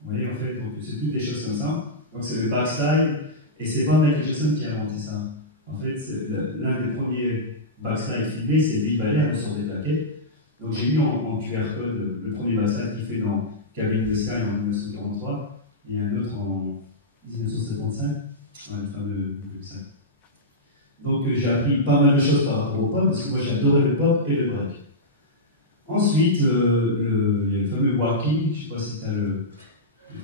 Vous voyez, en fait, c'est toutes des choses comme ça. Donc c'est le backslide, et c'est pas Michael Jackson qui a inventé ça. En fait, l'un des premiers backslide filmés, c'est Bill Bailey sur des plaquettes. Donc j'ai mis en QR code le premier backslide qu'il fait dans Cabin in the Sky en 1943, et un autre en 1975, le fameux backslide. Donc j'ai appris pas mal de choses par rapport au pop, parce que moi j'adorais le pop et le break. Ensuite, il y a le fameux walking, je ne sais pas si tu as le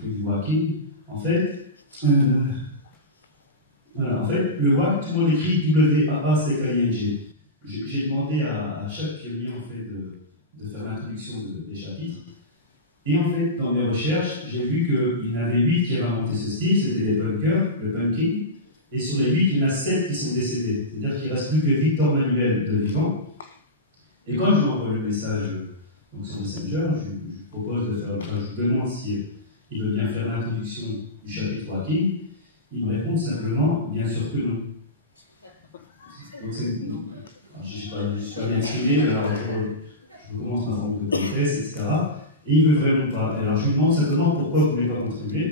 truc du walking. En fait, voilà, le WAC, tout le monde écrit W-A-A-C-K-I-N-G. J'ai demandé à chaque pionnier en fait, de faire l'introduction des chapitres. Et en fait, dans mes recherches, j'ai vu qu'il y en avait 8 qui avaient inventé ce style, c'était les punkers, le punking. Et sur les 8, il y en a 7 qui sont décédés. C'est-à-dire qu'il ne reste plus que Victor Manuel de vivant. Et quand je lui envoie le message donc sur Messenger, je propose de faire, je demande s'il veut bien faire l'introduction du chapitre walking. Il me répond simplement, bien sûr que non. Donc c'est non. Je ne suis pas bien exprimé, alors je commence ma forme de contest, etc. Et il ne veut vraiment pas. Alors je lui demande simplement pourquoi vous ne voulez pas contribuer.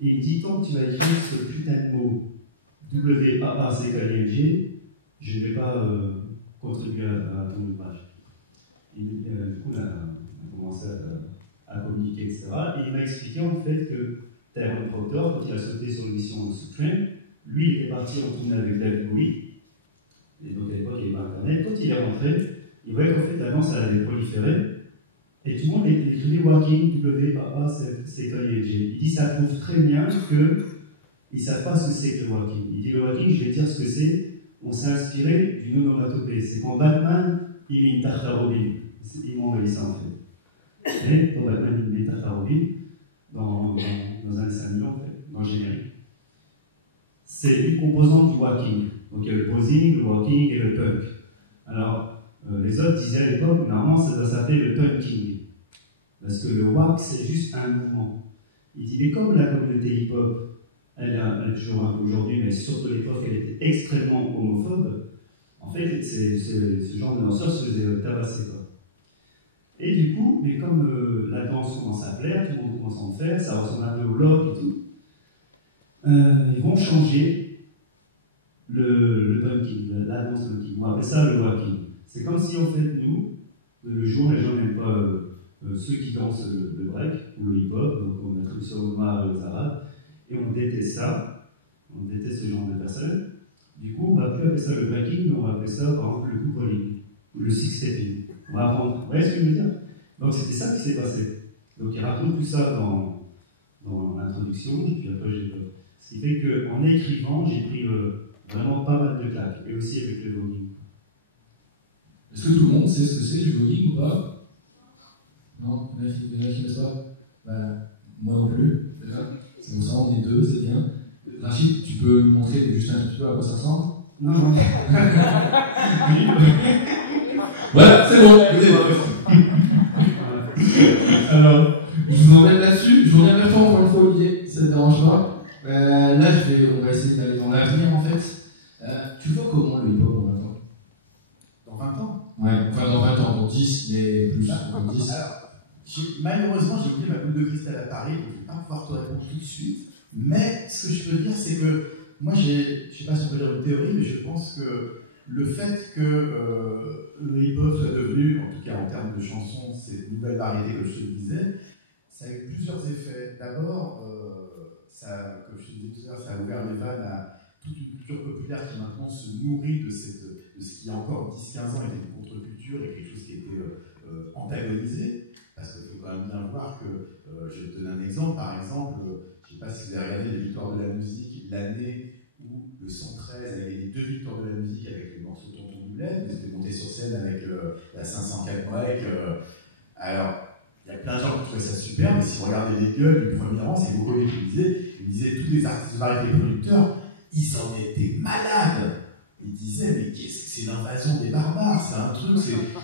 Et il me dit, tant que tu vas écrire ce putain de mot W-A-A-C-K-I-N-G, je ne vais pas contribuer à ton ouvrage. Du coup, on a commencé à communiquer, etc. Et il m'a expliqué en fait que Tyrone Proctor, quand il a sauté sur l'émission Supreme, lui, il était parti en tournée avec David Bowie. Et donc à l'époque, il n'y avait pas Internet. Quand il est rentré, il voyait qu'en fait, la danse, elle avait proliféré. Et tout le monde écrivait walking, W-A-A-C-K-I-N-G. Il dit, ça prouve très bien qu'ils ne savent pas ce que c'est que le walking. Il dit, le walking, je vais dire ce que c'est. On s'est inspiré d'une onomatopée. C'est quand Batman, il met une tarte à Robin. Ils m'ont envoyé ça en fait. Et quand Batman, il met une tarte à Robin, dans un dessin animé, en fait, dans le générique. C'est une composante du walking. Donc il y a le posing, le walking et le punk. Alors, les autres disaient à l'époque, normalement ça doit s'appeler le punking. Parce que le walk, c'est juste un mouvement. Il dit, mais comme la communauté hip-hop, elle est toujours un peu aujourd'hui, mais surtout à l'époque, elle était extrêmement homophobe, en fait, ce genre de danseur se faisait tabasser, quoi. Et du coup, mais comme la danse commence à plaire, tout le monde commence à en faire, ça ressemble un peu au lock et tout, ils vont changer le punking, la danse punking. On appelle ça le walking. C'est comme si, en fait, nous, le jour, les gens n'aiment pas ceux qui dansent le break ou le hip-hop, donc on attribue ça aux noirs et aux arabes, et on déteste ça. On déteste ce genre de personnes. Du coup, on ne va plus appeler ça le backing, mais on va appeler ça, par exemple, le coupoling ou le six-stepping. On va apprendre. Vous voyez ce que je veux dire? Donc, c'était ça qui s'est passé. Donc, il raconte tout ça dans l'introduction, et puis après, ce qui fait qu'en écrivant, j'ai pris vraiment pas mal de claques, et aussi avec le voguing. Est-ce que tout le monde sait ce que c'est du voguing ou pas? Non? Il y en a qui ne savent pas? Bah, moi non plus. C'est bon, ça, on est deux, c'est bien. Rachid, tu peux nous montrer juste un petit peu à quoi ça ressemble? Non. Voilà, c'est bon. Alors, je vous embête là-dessus. Je reviens vers toi encore une fois, Olivier, ça ne te dérange pas. Là, on va essayer d'aller dans l'avenir en fait. Tu vois comment le hip-hop dans 20 ans? Dans 20 ans? Ouais, enfin dans 20 ans, dans 10, mais plus. Dans 10. Alors, malheureusement, j'ai oublié ma boule de cristal à Paris, donc je ne vais pas pouvoir te répondre tout de suite. Mais ce que je peux dire, c'est que moi, je ne sais pas si on peut dire une théorie, mais je pense que le fait que le hip-hop soit devenu, en tout cas en termes de chansons, cette nouvelle variété que je te disais, ça a eu plusieurs effets. D'abord, comme je te disais tout à l'heure, ça a ouvert les vannes à toute une culture populaire qui maintenant se nourrit de ce qui, il y a encore 10-15 ans, était une contre-culture et quelque chose qui était antagonisé. Parce qu'il faut quand même bien voir que, je vais te donner un exemple, par exemple, je ne sais pas si vous avez regardé les victoires de la musique, l'année où le 113 avait gagné 2 victoires de la musique avec le morceau Tonton Doulette, ils étaient montés sur scène avec la 504 break. Alors, il y a plein de gens qui trouvaient ça super, mais si vous regardez les gueules du premier rang, c'est beaucoup qui disaient tous les artistes de variété producteurs, ils en étaient malades. Ils disaient, mais qu'est-ce que c'est l'invasion des barbares, c'est un truc,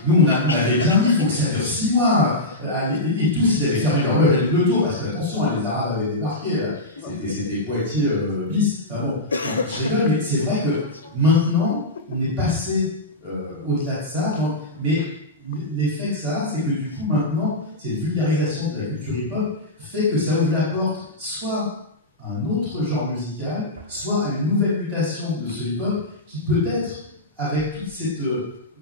nous on avait bien dit, il faut que ça dure 6 mois. Et tous, ils avaient fermé leur gueule avec le tour, parce que attention, les Arabes avaient débarqué, c'était Poitiers bis. Enfin bon, je rigole, mais c'est vrai que maintenant, on est passé au-delà de ça, mais l'effet que ça a, c'est que du coup, maintenant, cette vulgarisation de la culture hip-hop fait que ça ouvre la porte soit à un autre genre musical, soit à une nouvelle mutation de ce hip-hop qui peut-être, avec toute cette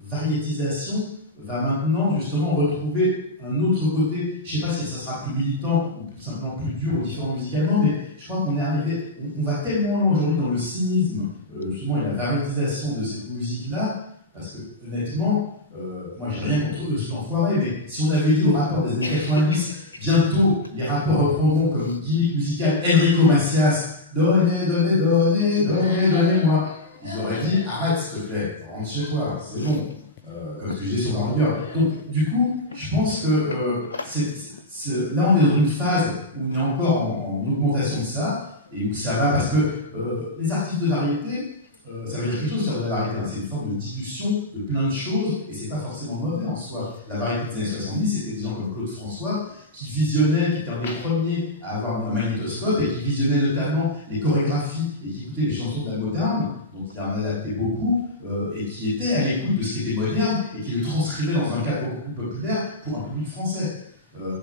variétisation, va maintenant justement retrouver un autre côté. Je ne sais pas si ça sera plus militant ou simplement plus dur ou différent musicalement, mais je crois qu'on est arrivé, on va tellement loin aujourd'hui dans le cynisme, justement, et la variétisation de cette musique-là, parce que honnêtement, moi j'ai rien contre eux, je suis enfoiré, mais si on avait dit au rapport des années 90, bientôt les rappeurs reprendront comme gimmick musical Enrico Macias, donnez, donnez-moi. Ils auraient dit, arrête s'il te plaît, rentre chez toi, c'est bon, comme tu disais sur la longueur. Donc, du coup, je pense que là, on est dans une phase où on est encore en augmentation de ça, et où ça va, parce que les artistes de variété, ça veut dire quelque chose, ça veut dire la variété, c'est une forme de dilution de plein de choses, et c'est pas forcément mauvais en soi. La variété des années 70, c'était des gens comme Claude François, qui visionnaient, qui étaient un des premiers à avoir un magnétoscope, et qui visionnaient notamment les chorégraphies, et qui écoutaient les chansons de la moderne, dont il en adaptait beaucoup, et qui étaient à l'écoute de ce qui était moderne, et qui le transcrivaient dans un cadre beaucoup plus populaire pour un public français.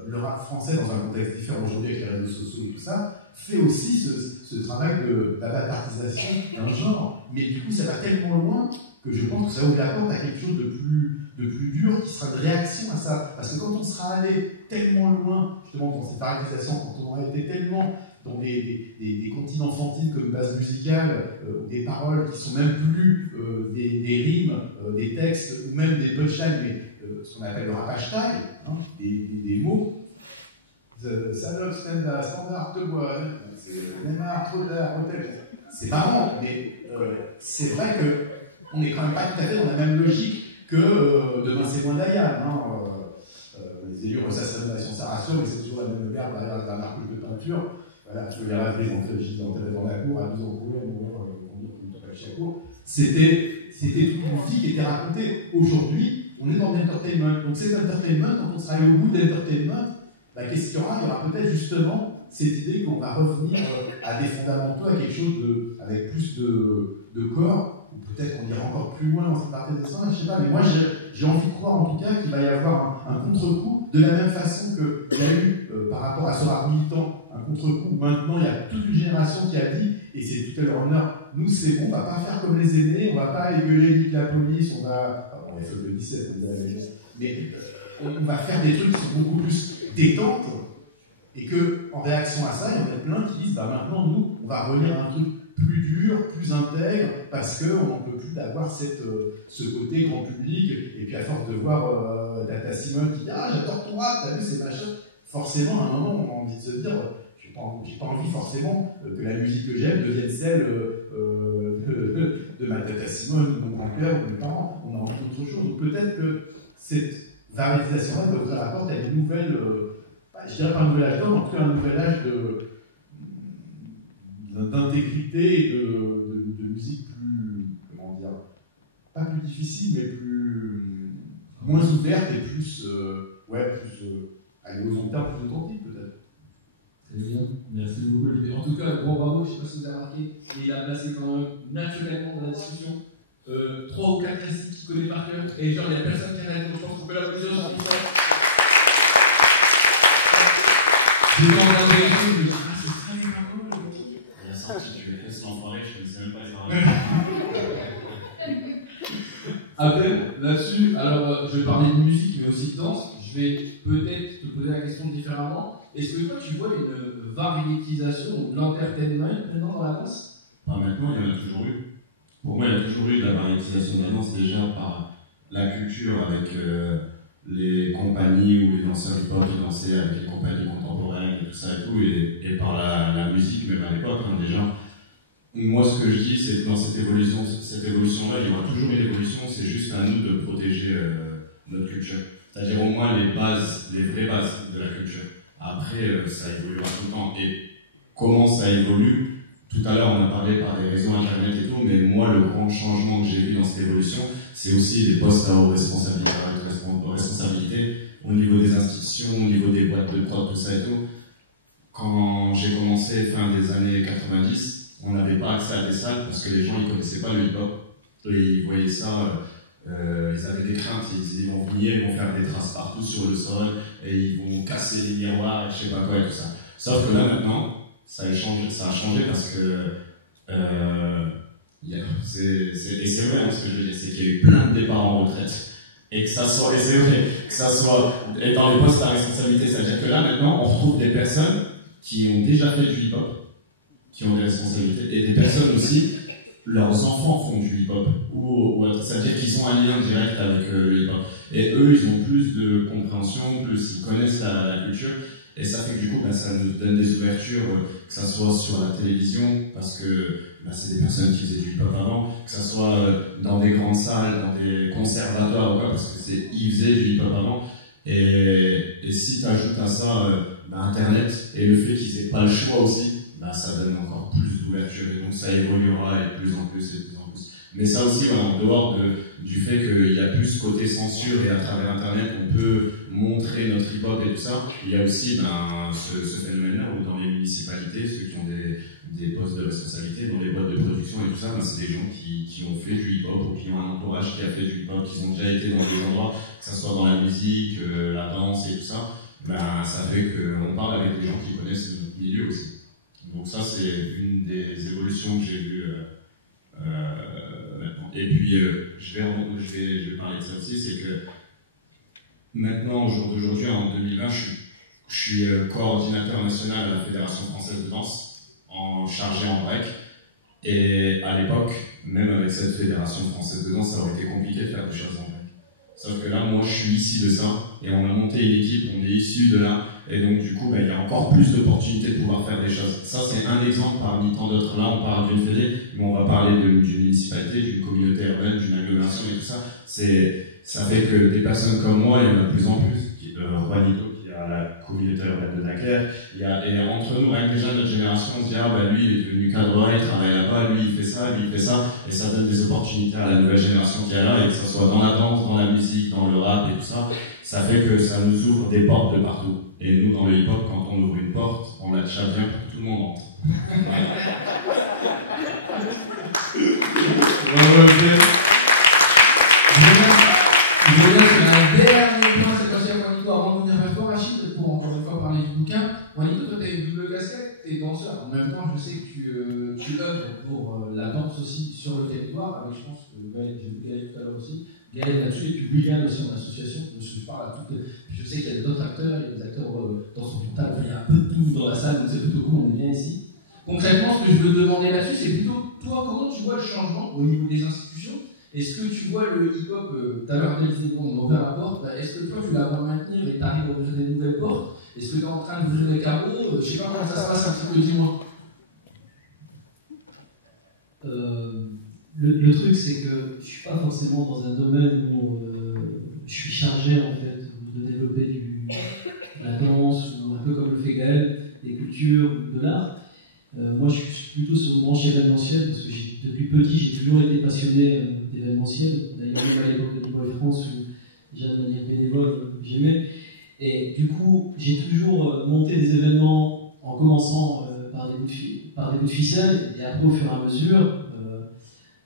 Le rap français, dans un contexte différent aujourd'hui avec les réseaux sociaux et tout ça, fait aussi ce travail d'avatartisation d'un genre. Mais du coup, ça va tellement loin que je pense que ça ouvre la porte à quelque chose de plus dur qui sera une réaction à ça. Parce que quand on sera allé tellement loin, justement, dans cette variétisation, quand on aura été tellement dans des comptines enfantines comme base musicale, des paroles qui sont même plus des rimes, des textes, ou même des punchlines, mais ce qu'on appelle le rap hashtag, hein, des mots. Salope, standard, te bois, c'est Neymar, trop tard, hôtel. C'est marrant, mais c'est vrai qu'on n'est quand même pas tout à fait dans la même logique que Demain c'est moins d'Ayam. Hein, les élus ressassent la nation, ça rassure, mais c'est toujours la même merde derrière la dernière couche de peinture. Voilà, tu veux les rêver, ils ont dans la cour, à 12 ans courir, on dit qu'on ne pas le chapeau. C'était toute une vie qui était racontée. Aujourd'hui, on est dans l'entertainment. Donc cet entertainment, quand on sera allé au bout de l'entertainment, qu'est-ce qu'il y aura peut-être justement cette idée qu'on va revenir à des fondamentaux, à quelque chose avec plus de corps, ou peut-être qu'on ira encore plus loin dans cette partie des soins, je ne sais pas, mais moi j'ai envie de croire en tout cas qu'il va y avoir un contre-coup, de la même façon qu'il y a eu par rapport à ce rap militant, un contre-coup. Maintenant, il y a toute une génération qui a dit, et c'est tout à leur honneur, nous c'est bon, on ne va pas faire comme les aînés, on ne va pas égueuler la police, on va. On est fait le 17, mais on va faire des trucs qui sont beaucoup plus détentes, et qu'en réaction à ça, il y en a plein qui disent maintenant, nous, on va revenir à un truc plus dur, plus intègre, parce qu'on n'en peut plus d'avoir ce côté grand public. Et puis à force de voir Data Simone qui dit « Ah, j'adore ton rap, t'as vu, c'est machin », forcément, à un moment, on a envie de se dire « J'ai pas envie forcément que la musique que j'aime devienne celle de ma Data Simone, de mon grand-père ou de mes parents. On a envie d'autre chose. » Donc peut-être que cette variétisation-là doit ouvrir la porte à une nouvelle, je dirais pas un nouvel âge d'homme, en tout cas un nouvel âge d'intégrité et de musique plus, comment dire, pas plus difficile, mais moins ouverte et plus, aller aux ondes, plus authentique peut-être. Très bien, merci beaucoup Olivier. En tout cas, gros bravo, je ne sais pas si vous avez remarqué, et il a placé quand même naturellement dans la discussion 3 ou 4 classiques qu'il connaît par cœur, et genre il n'y a personne qui a répondu, je pense qu'on peut l'applaudir sur tout ça. J'étais en train de vérifier, je me dis, ah c'est très bien, Il a sorti du FS l'enfoiré, je ne connaissais même pas les arabes. Après, là-dessus, alors je vais parler de musique mais aussi de danse, je vais peut-être te poser la question différemment. Est-ce que toi tu vois une variétisation de l'entertainment maintenant dans la danse? Maintenant, il y en a toujours eu. Pour moi, il y a toujours eu de la variétisation de la danse déjà par la culture avec les compagnies ou les danseurs hip-hop qui dansaient avec les compagnies contemporaines et tout ça et tout, et par la musique, même à l'époque, déjà. Moi, ce que je dis, c'est que dans cette évolution-là, il y aura toujours une évolution, c'est juste à nous de protéger notre culture. C'est-à-dire au moins les bases, les vraies bases de la culture. Après, ça évoluera tout le temps. Et comment ça évolue? Tout à l'heure, on a parlé par les réseaux internet et tout, mais moi, le grand changement que j'ai vu dans cette évolution, c'est aussi les postes à haute responsabilité au niveau des institutions, au niveau des boîtes de prod, tout ça et tout. Quand j'ai commencé fin des années 90, on n'avait pas accès à des salles parce que les gens ne connaissaient pas le hip-hop. Et ils voyaient ça, ils avaient des craintes, ils disaient ils vont venir, ils vont faire des traces partout sur le sol et ils vont casser les miroirs et je sais pas quoi et tout ça. Sauf que là maintenant, ça a changé parce que c'est vrai ce que je veux dire, c'est qu'il y a eu plein de départs en retraite. Et que ça soit, et c'est vrai, que ça soit dans les postes à responsabilité, c'est-à-dire que là maintenant, on retrouve des personnes qui ont déjà fait du hip-hop, qui ont des responsabilités, et des personnes aussi, leurs enfants font du hip-hop, c'est-à-dire qu'ils ont un lien direct avec le hip-hop. Et eux, ils ont plus de compréhension, plus ils connaissent la culture, et ça fait que du coup, ça nous donne des ouvertures, que ça soit sur la télévision, parce que c'est des personnes qui faisaient du hip-hop avant, que ça soit dans des grandes salles, dans des conservatoires ou quoi, parce que ils faisaient du hip-hop avant. Et si tu ajoutes à ça Internet et le fait qu'ils n'aient pas le choix aussi, ça donne encore plus d'ouverture et donc ça évoluera et de plus en plus et de plus en plus. Mais ça aussi, en dehors du fait qu'il y a plus ce côté censure et à travers Internet on peut montrer notre hip-hop et tout ça, il y a aussi ce phénomène-là où dans les municipalités, ceux qui ont des postes de responsabilité, dans les boîtes de production et tout ça, c'est des gens qui ont fait du hip-hop ou qui ont un entourage qui a fait du hip-hop, qui ont déjà été dans des endroits, que ce soit dans la musique, la danse et tout ça, ça fait qu'on parle avec des gens qui connaissent notre milieu aussi. Donc ça, c'est une des évolutions que j'ai vues maintenant. Et puis, je vais parler de ça aussi, c'est que maintenant, au jour d'aujourd'hui, en 2020, je suis coordinateur national à la Fédération française de danse, chargé en break. Et à l'époque, même avec cette Fédération française de danse, ça aurait été compliqué de faire des choses en break. Sauf que là, moi, je suis issu de ça, et on a monté une équipe, on est issu de là, et donc du coup, il y a encore plus d'opportunités de pouvoir faire des choses. Ça, c'est un exemple parmi tant d'autres. Là, on parle d'une fédé, mais on va parler d'une municipalité, d'une communauté urbaine, d'une agglomération et tout ça. Ça fait que des personnes comme moi, il y en a de plus en plus. Juanito, qui est à la communauté urbaine de Dunkerque, et entre nous, avec déjà notre génération, on se dit, lui, il est devenu cadreur, il travaille là-bas, lui, il fait ça, et ça donne des opportunités à la nouvelle génération qui est là, et que ce soit dans la danse, dans la musique, dans le rap et tout ça, ça fait que ça nous ouvre des portes de partout. Et nous, dans le hip-hop, quand on ouvre une porte, on la tient bien pour que tout le monde entre. Je veux dire que un dernier point, c'est passé à Juanito avant de venir vers toi, Rachid, pour encore une fois parler du bouquin. Juanito, toi, tu as une double casquette, tu es danseur. En même temps, je sais que tu œuvres pour la danse aussi sur le territoire, avec, je pense que Gaël, j'ai vu Gaël tout à l'heure aussi. Gaël là-dessus, et puis William aussi en association. Je parle à toutes. Je sais qu'il y a d'autres acteurs, il y a des acteurs dans son portal, il y a un peu de tout dans la salle, donc c'est plutôt cool, on est bien ici. Concrètement, ce que je veux te demander là-dessus, c'est plutôt, toi, comment tu vois le changement au niveau des institutions? Est-ce que tu vois le hip-hop, tout à l'heure, on a ouvert la porte, est-ce que toi, tu la vois maintenir et tu arrives à ouvrir des nouvelles portes? Est-ce que tu es en train d'ouvrir des carreaux? Je sais pas comment ça se passe un petit peu, dis-moi. Le truc, c'est que je suis pas forcément dans un domaine où je suis chargé, en fait, de développer de la danse, ou un peu comme le fait Gaël, des cultures, de l'art. Moi, je suis plutôt sur le branche événementiel, parce que depuis petit, j'ai toujours été passionné d'événementiel. D'ailleurs, même à l'époque de B-Boy France, où déjà de manière bénévole, j'aimais. Et du coup, j'ai toujours monté des événements en commençant par des bouts de ficelle, et après, au fur et à mesure,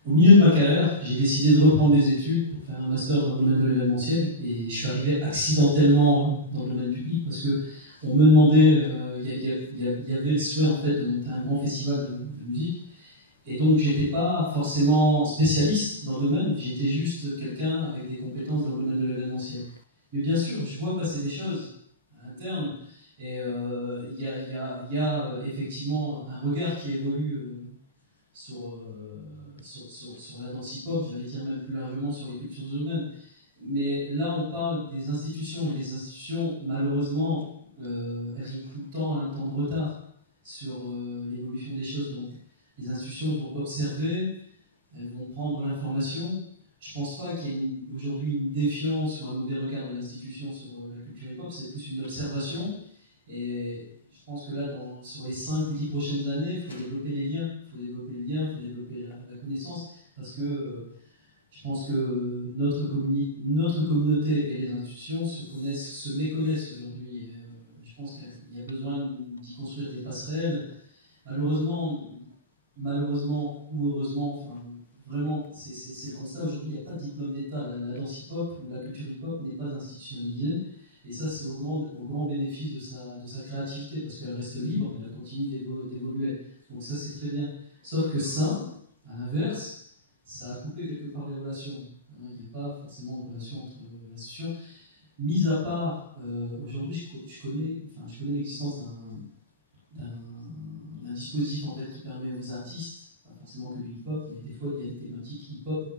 au milieu de ma carrière, j'ai décidé de reprendre des études pour faire un master dans le domaine de l'événementiel, et je suis arrivé accidentellement dans le domaine public, parce qu'on me demandait, il y avait le souhait en fait de monter un grand festival de musique, et donc j'étais pas forcément spécialiste dans le domaine, j'étais juste quelqu'un avec des compétences dans le domaine de l'événementiel. Mais bien sûr, je vois passer des choses à l'interne, et il y a effectivement un regard qui évolue sur la danse hip-hop, j'allais dire même plus largement sur les cultures humaines. Mais là, on parle des institutions, et les institutions, malheureusement, elles ont tout le temps un temps de retard sur l'évolution des choses. Donc, les institutions vont observer, elles vont prendre l'information. Je ne pense pas qu'il y ait aujourd'hui une défiance ou un mauvais regard de l'institution sur la culture hip-hop, c'est plus une observation. Et je pense que là, sur les 5 ou 10 prochaines années, il faut développer les liens, il faut développer la connaissance, parce que je pense que notre communauté et les institutions se méconnaissent aujourd'hui. Je pense qu'il y a besoin d'y construire des passerelles. Malheureusement ou heureusement, enfin, vraiment, c'est comme ça. Aujourd'hui, il n'y a pas de diplôme d'État. La danse hip-hop ou la culture hip-hop n'est pas institutionnalisée. Et ça, c'est au grand bénéfice de sa créativité, parce qu'elle reste libre, mais elle continue d'évoluer. Donc ça, c'est très bien. Sauf que ça, à l'inverse, ça a coupé quelque part les relations. Il n'y a pas forcément de relation entre l'institution. Mis à part, aujourd'hui, je connais l'existence d'un dispositif en fait, qui permet aux artistes, pas forcément que du hip-hop, mais des fois il y a des thématiques hip-hop.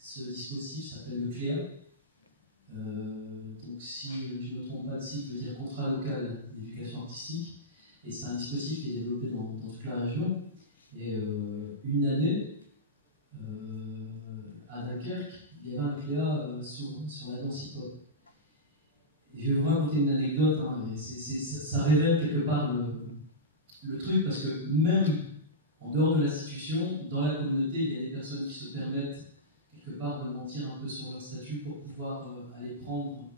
Ce dispositif s'appelle le CLEA. Donc, si je ne me trompe pas, le cycle veut dire contrat local d'éducation artistique. Et c'est un dispositif qui est développé dans toute la région. Et une année, à Dunkerque, il y avait un CLEA sur la danse hip-hop. Et je vais vous raconter une anecdote, hein, ça révèle quelque part le truc, parce que même en dehors de l'institution, dans la communauté, il y a des personnes qui se permettent quelque part de mentir un peu sur leur statut pour pouvoir aller prendre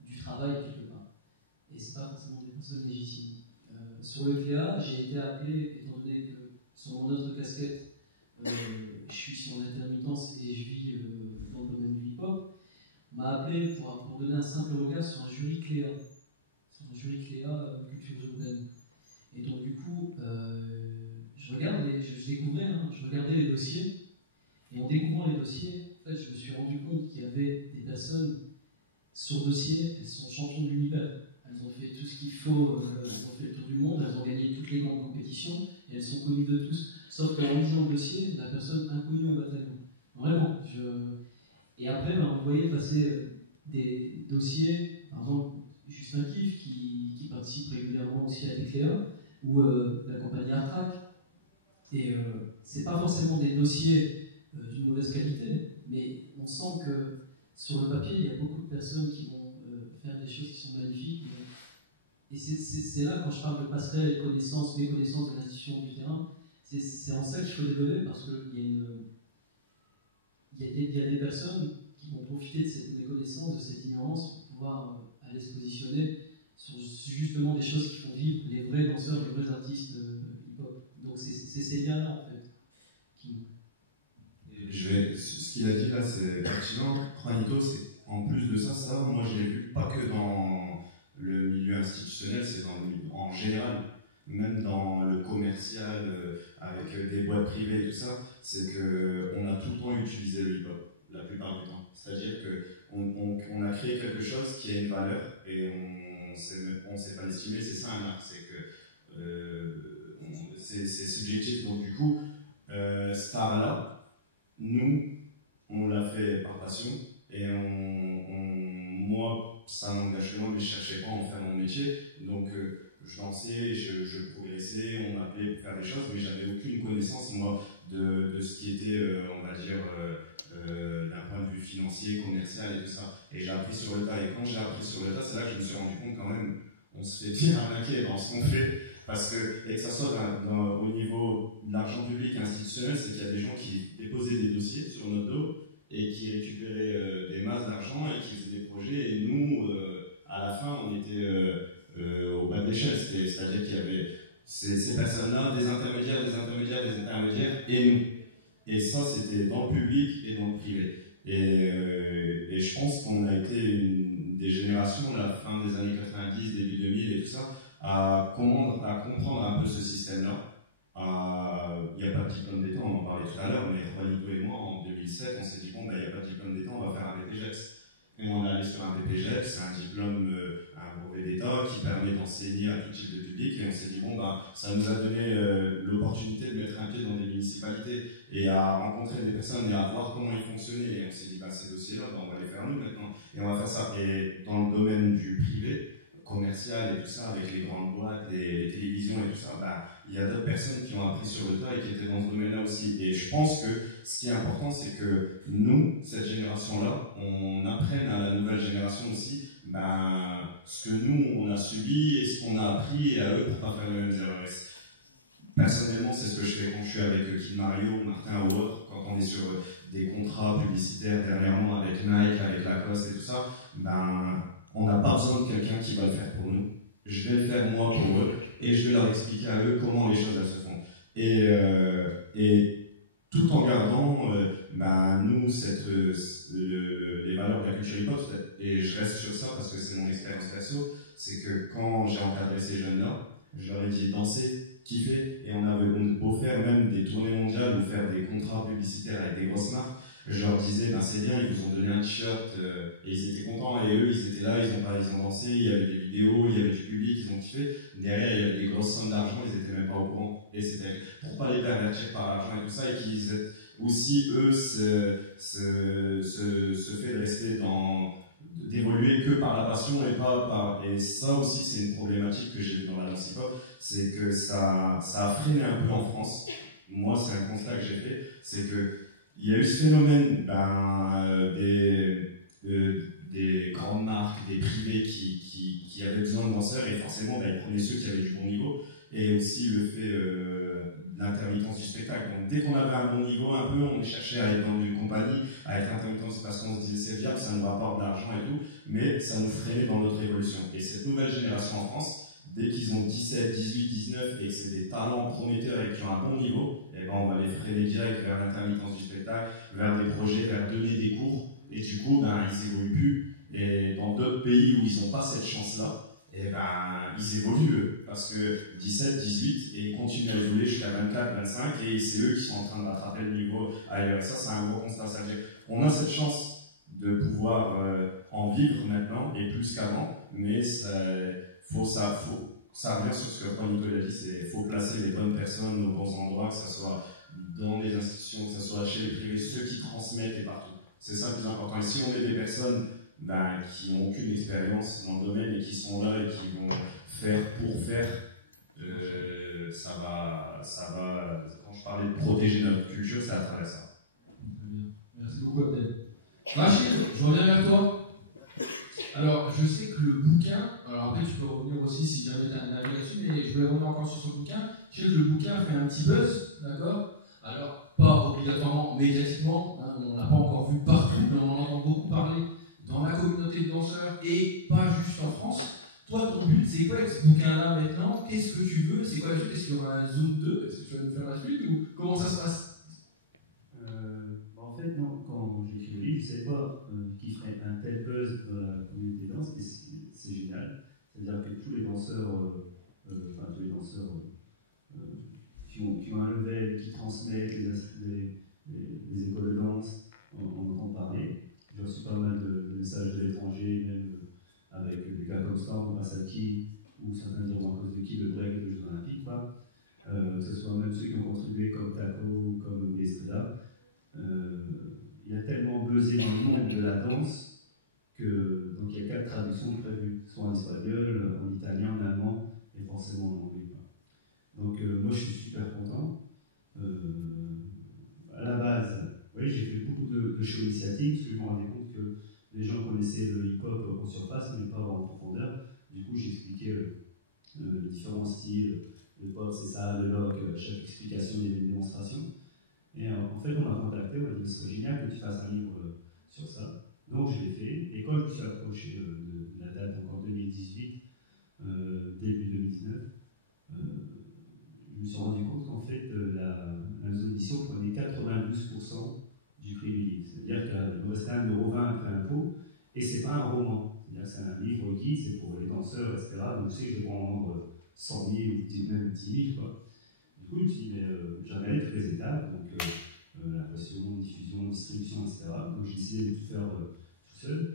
du travail quelque part. Et c'est pas forcément des personnes légitimes. Sur le CLEA, j'ai été appelé, étant donné que sur mon autre casquette, je suis sur l'intermittence et je vis dans le domaine du hip-hop, on m'a appelé pour donner un simple regard sur un jury CLEA. Sur un jury CLEA culture urbaine. Et donc du coup, je regardais les dossiers, et en découvrant les dossiers, en fait, je me suis rendu compte qu'il y avait des personnes sur dossier, elles sont championnes de l'univers. Elles ont fait tout ce qu'il faut, elles ont fait le tour du monde, elles ont gagné toutes les grandes compétitions, et elles sont connues de tous. Sauf qu'en lisant le dossier, la personne inconnue au bataillon. Vraiment. Et après, on voyait passer des dossiers, par exemple, Justin Kiff, qui participe régulièrement aussi à l'ECLEA, ou la compagnie Artrac. Et c'est pas forcément des dossiers d'une mauvaise qualité, mais on sent que sur le papier, il y a beaucoup de personnes qui vont faire des choses qui sont magnifiques. Et c'est là, quand je parle de passerelle et connaissances, méconnaissance de l'institution du terrain, c'est en ça qu'il faut développer, parce qu'il y a des personnes qui vont profiter de cette méconnaissance, de cette ignorance, pour pouvoir aller se positionner sur justement des choses qui font vivre les vrais danseurs, les vrais artistes hip-hop. Donc c'est ces liens-là, en fait, qui... Ce qu'il a dit là, c'est pertinent. Juanito, c'est en plus de ça, moi je l'ai vu pas que dans le milieu institutionnel, c'est en général, même dans le commercial, avec des boîtes privées et tout ça, c'est qu'on a tout le temps utilisé le hip-hop, la plupart du temps. C'est-à-dire qu'on a créé quelque chose qui a une valeur et on ne sait pas l'estimer, c'est ça un art, c'est que c'est subjectif. Donc du coup, cet art-là, nous, on l'a fait par passion, et moi, ça m'engage vraiment, mais je cherchais pas à en faire mon métier. Donc je dansais, je progressais, on m'appelait pour faire des choses, mais j'avais aucune connaissance, moi, de ce qui était, on va dire, d'un point de vue financier, commercial et tout ça. Et j'ai appris sur le tas. Et quand j'ai appris sur le tas, c'est là que je me suis rendu compte quand même, on se fait bien arnaquer dans ce qu'on fait. Parce que, et que ça soit au niveau de l'argent public et institutionnel, c'est qu'il y a des gens qui déposaient des dossiers sur notre dos et qui récupéraient des masses d'argent et qui faisaient des projets. Et nous, à la fin, on était au bas de l'échelle. C'est-à-dire qu'il y avait ces personnes-là, des intermédiaires, et nous. Et ça, c'était dans le public et dans le privé. Et je pense qu'on a été une des générations, la fin des années 90, début 2000 et tout ça, à comprendre un peu ce système-là. Il n'y a pas de diplôme d'État, on en parlait tout à l'heure, mais Juanito et moi, en 2007, on s'est dit, bon, il n'y a pas de diplôme d'État, on va faire un BPGEPS. Et on est allé sur un BPGEPS, c'est un diplôme, un brevet d'État qui permet d'enseigner à tout type de public, et on s'est dit, bon, ça nous a donné l'opportunité de mettre un pied dans des municipalités et à rencontrer des personnes et à voir comment ils fonctionnaient. Et on s'est dit, ces dossiers-là, on va les faire nous maintenant, et on va faire ça. Et dans le domaine du privé, commercial et tout ça, avec les grandes boîtes, les télévisions et tout ça, il y a d'autres personnes qui ont appris sur le tas et qui étaient dans ce domaine-là aussi. Et je pense que ce qui est important, c'est que nous, cette génération-là, on apprenne à la nouvelle génération aussi ce que nous, on a subi et ce qu'on a appris, et à eux pour pas faire les mêmes erreurs. Personnellement, c'est ce que je fais quand je suis avec Kid Mario, Martin ou autre, quand on est sur des contrats publicitaires dernièrement avec Nike, avec Lacoste et tout ça, on n'a pas besoin de quelqu'un qui va le faire pour nous. Je vais le faire moi pour eux, et je vais leur expliquer à eux comment les choses elles se font. Et tout en gardant, nous, les valeurs de la culture hip-hop, et je reste sur ça parce que c'est mon expérience perso, c'est que quand j'ai encadré ces jeunes-là, je leur ai dit danser, kiffer, et on avait beau faire même des tournées mondiales ou faire des contrats publicitaires avec des grosses marques, je leur disais, c'est bien, ils vous ont donné un t-shirt, et ils étaient contents, et eux, ils étaient là, ils ont dansé, il y avait des vidéos, il y avait du public, ils ont kiffé. Derrière, il y avait des grosses sommes d'argent, ils étaient même pas au courant. Et c'était pour pas les pervertir par l'argent et tout ça, et qu'ils aient aussi, eux, ce fait de rester d'évoluer que par la passion et pas par. Et ça aussi, c'est une problématique que j'ai dans la danse hip-hop, c'est que ça a freiné un peu en France. Moi, c'est un constat que j'ai fait, c'est que il y a eu ce phénomène des grandes marques, des privés qui avaient besoin de danseurs, et forcément ils prenaient ceux qui avaient du bon niveau, et aussi le fait de l'intermittence du spectacle. Donc dès qu'on avait un bon niveau un peu, on cherchait à être dans une compagnie, à être intermittent parce qu'on se disait c'est viable, ça nous rapporte de l'argent et tout, mais ça nous freinait dans notre évolution. Et cette nouvelle génération en France, dès qu'ils ont 17, 18, 19 et que c'est des talents prometteurs et qui ont un bon niveau, on va les freiner direct vers l'intermittence du spectacle, vers des projets, vers donner des cours, et du coup, ils évoluent plus. Et dans d'autres pays où ils n'ont pas cette chance-là, ils évoluent eux, parce que 17, 18, et ils continuent à évoluer jusqu'à 24, 25, et c'est eux qui sont en train de rattraper le niveau ailleurs. Ça, c'est un gros constat. C'est-à-dire qu'on a cette chance de pouvoir en vivre maintenant, et plus qu'avant, mais ça revient sur ce que Juanito a dit, c'est qu'il faut placer les bonnes personnes aux bons endroits, que ce soit dans les institutions, que ce soit chez les privés, ceux qui transmettent et partout. C'est ça le plus important. Et si on est des personnes qui n'ont aucune expérience dans le domaine et qui sont là et qui vont faire pour faire, ça va. Quand je parlais de protéger notre culture, c'est à travers ça. Merci beaucoup, Abdel. Rachid, je reviens vers toi. Alors, je sais que le bouquin, alors après tu peux revenir aussi si jamais tu as un avis là-dessus, mais je voulais revenir encore sur ce bouquin. Je sais que le bouquin fait un petit buzz, d'accord? Alors, pas obligatoirement médiatiquement, on l'a pas encore vu partout, mais on en entend beaucoup parler dans la communauté de danseurs et pas juste en France. Toi, ton but, c'est quoi avec ce bouquin-là maintenant? Qu'est-ce que tu veux? C'est quoi la suite? Est-ce qu'il y aura un Zoom 2? Est-ce que tu vas nous faire la suite ou comment ça se passe? En fait, non, quand j'ai écrit le livre, je ne sais pas qui ferait un tel buzz dans la communauté de danse, et c'est génial. C'est-à-dire que tous les danseurs, qui ont un level, qui transmettent les écoles de danse, on entend parler. J'ai reçu pas mal de messages de l'étranger, même avec des cas comme Storm, Masaki, ou certains diront à cause de qui, le break et les Jeux Olympiques. que ce soit même ceux qui ont contribué comme Taco, comme Estrada. Il y a tellement buzzé dans le monde de la danse que donc il y a 4 traductions prévues, soit en espagnol, en italien, en allemand et forcément en anglais. Donc moi je suis super content. À la base, oui, j'ai fait beaucoup de shows initiatiques parce que je me rendais compte que les gens connaissaient le hip-hop en surface mais pas en profondeur. Du coup j'expliquais les différents styles, le pop c'est ça, le rock, chaque explication il y avait une démonstration. Et en fait, on m'a contacté, on m'a dit ce serait génial que tu fasses un livre sur ça. Donc je l'ai fait. Et quand je me suis approché de la date, donc en 2018, début 2019, je me suis rendu compte qu'en fait, la maison d'édition prenait 92% du prix du livre. C'est-à-dire qu'il nous restait 1,20€ après impôt, et c'est pas un roman. C'est-à-dire que c'est un livre guide, c'est pour les danseurs, etc. Donc je sais que je vais en vendre 100 000 ou même 10 000, quoi. Du coup, je me suis dit, mais j'avais toutes les étapes, donc l'impression, diffusion, distribution, etc. Donc j'ai essayé de tout faire tout seul.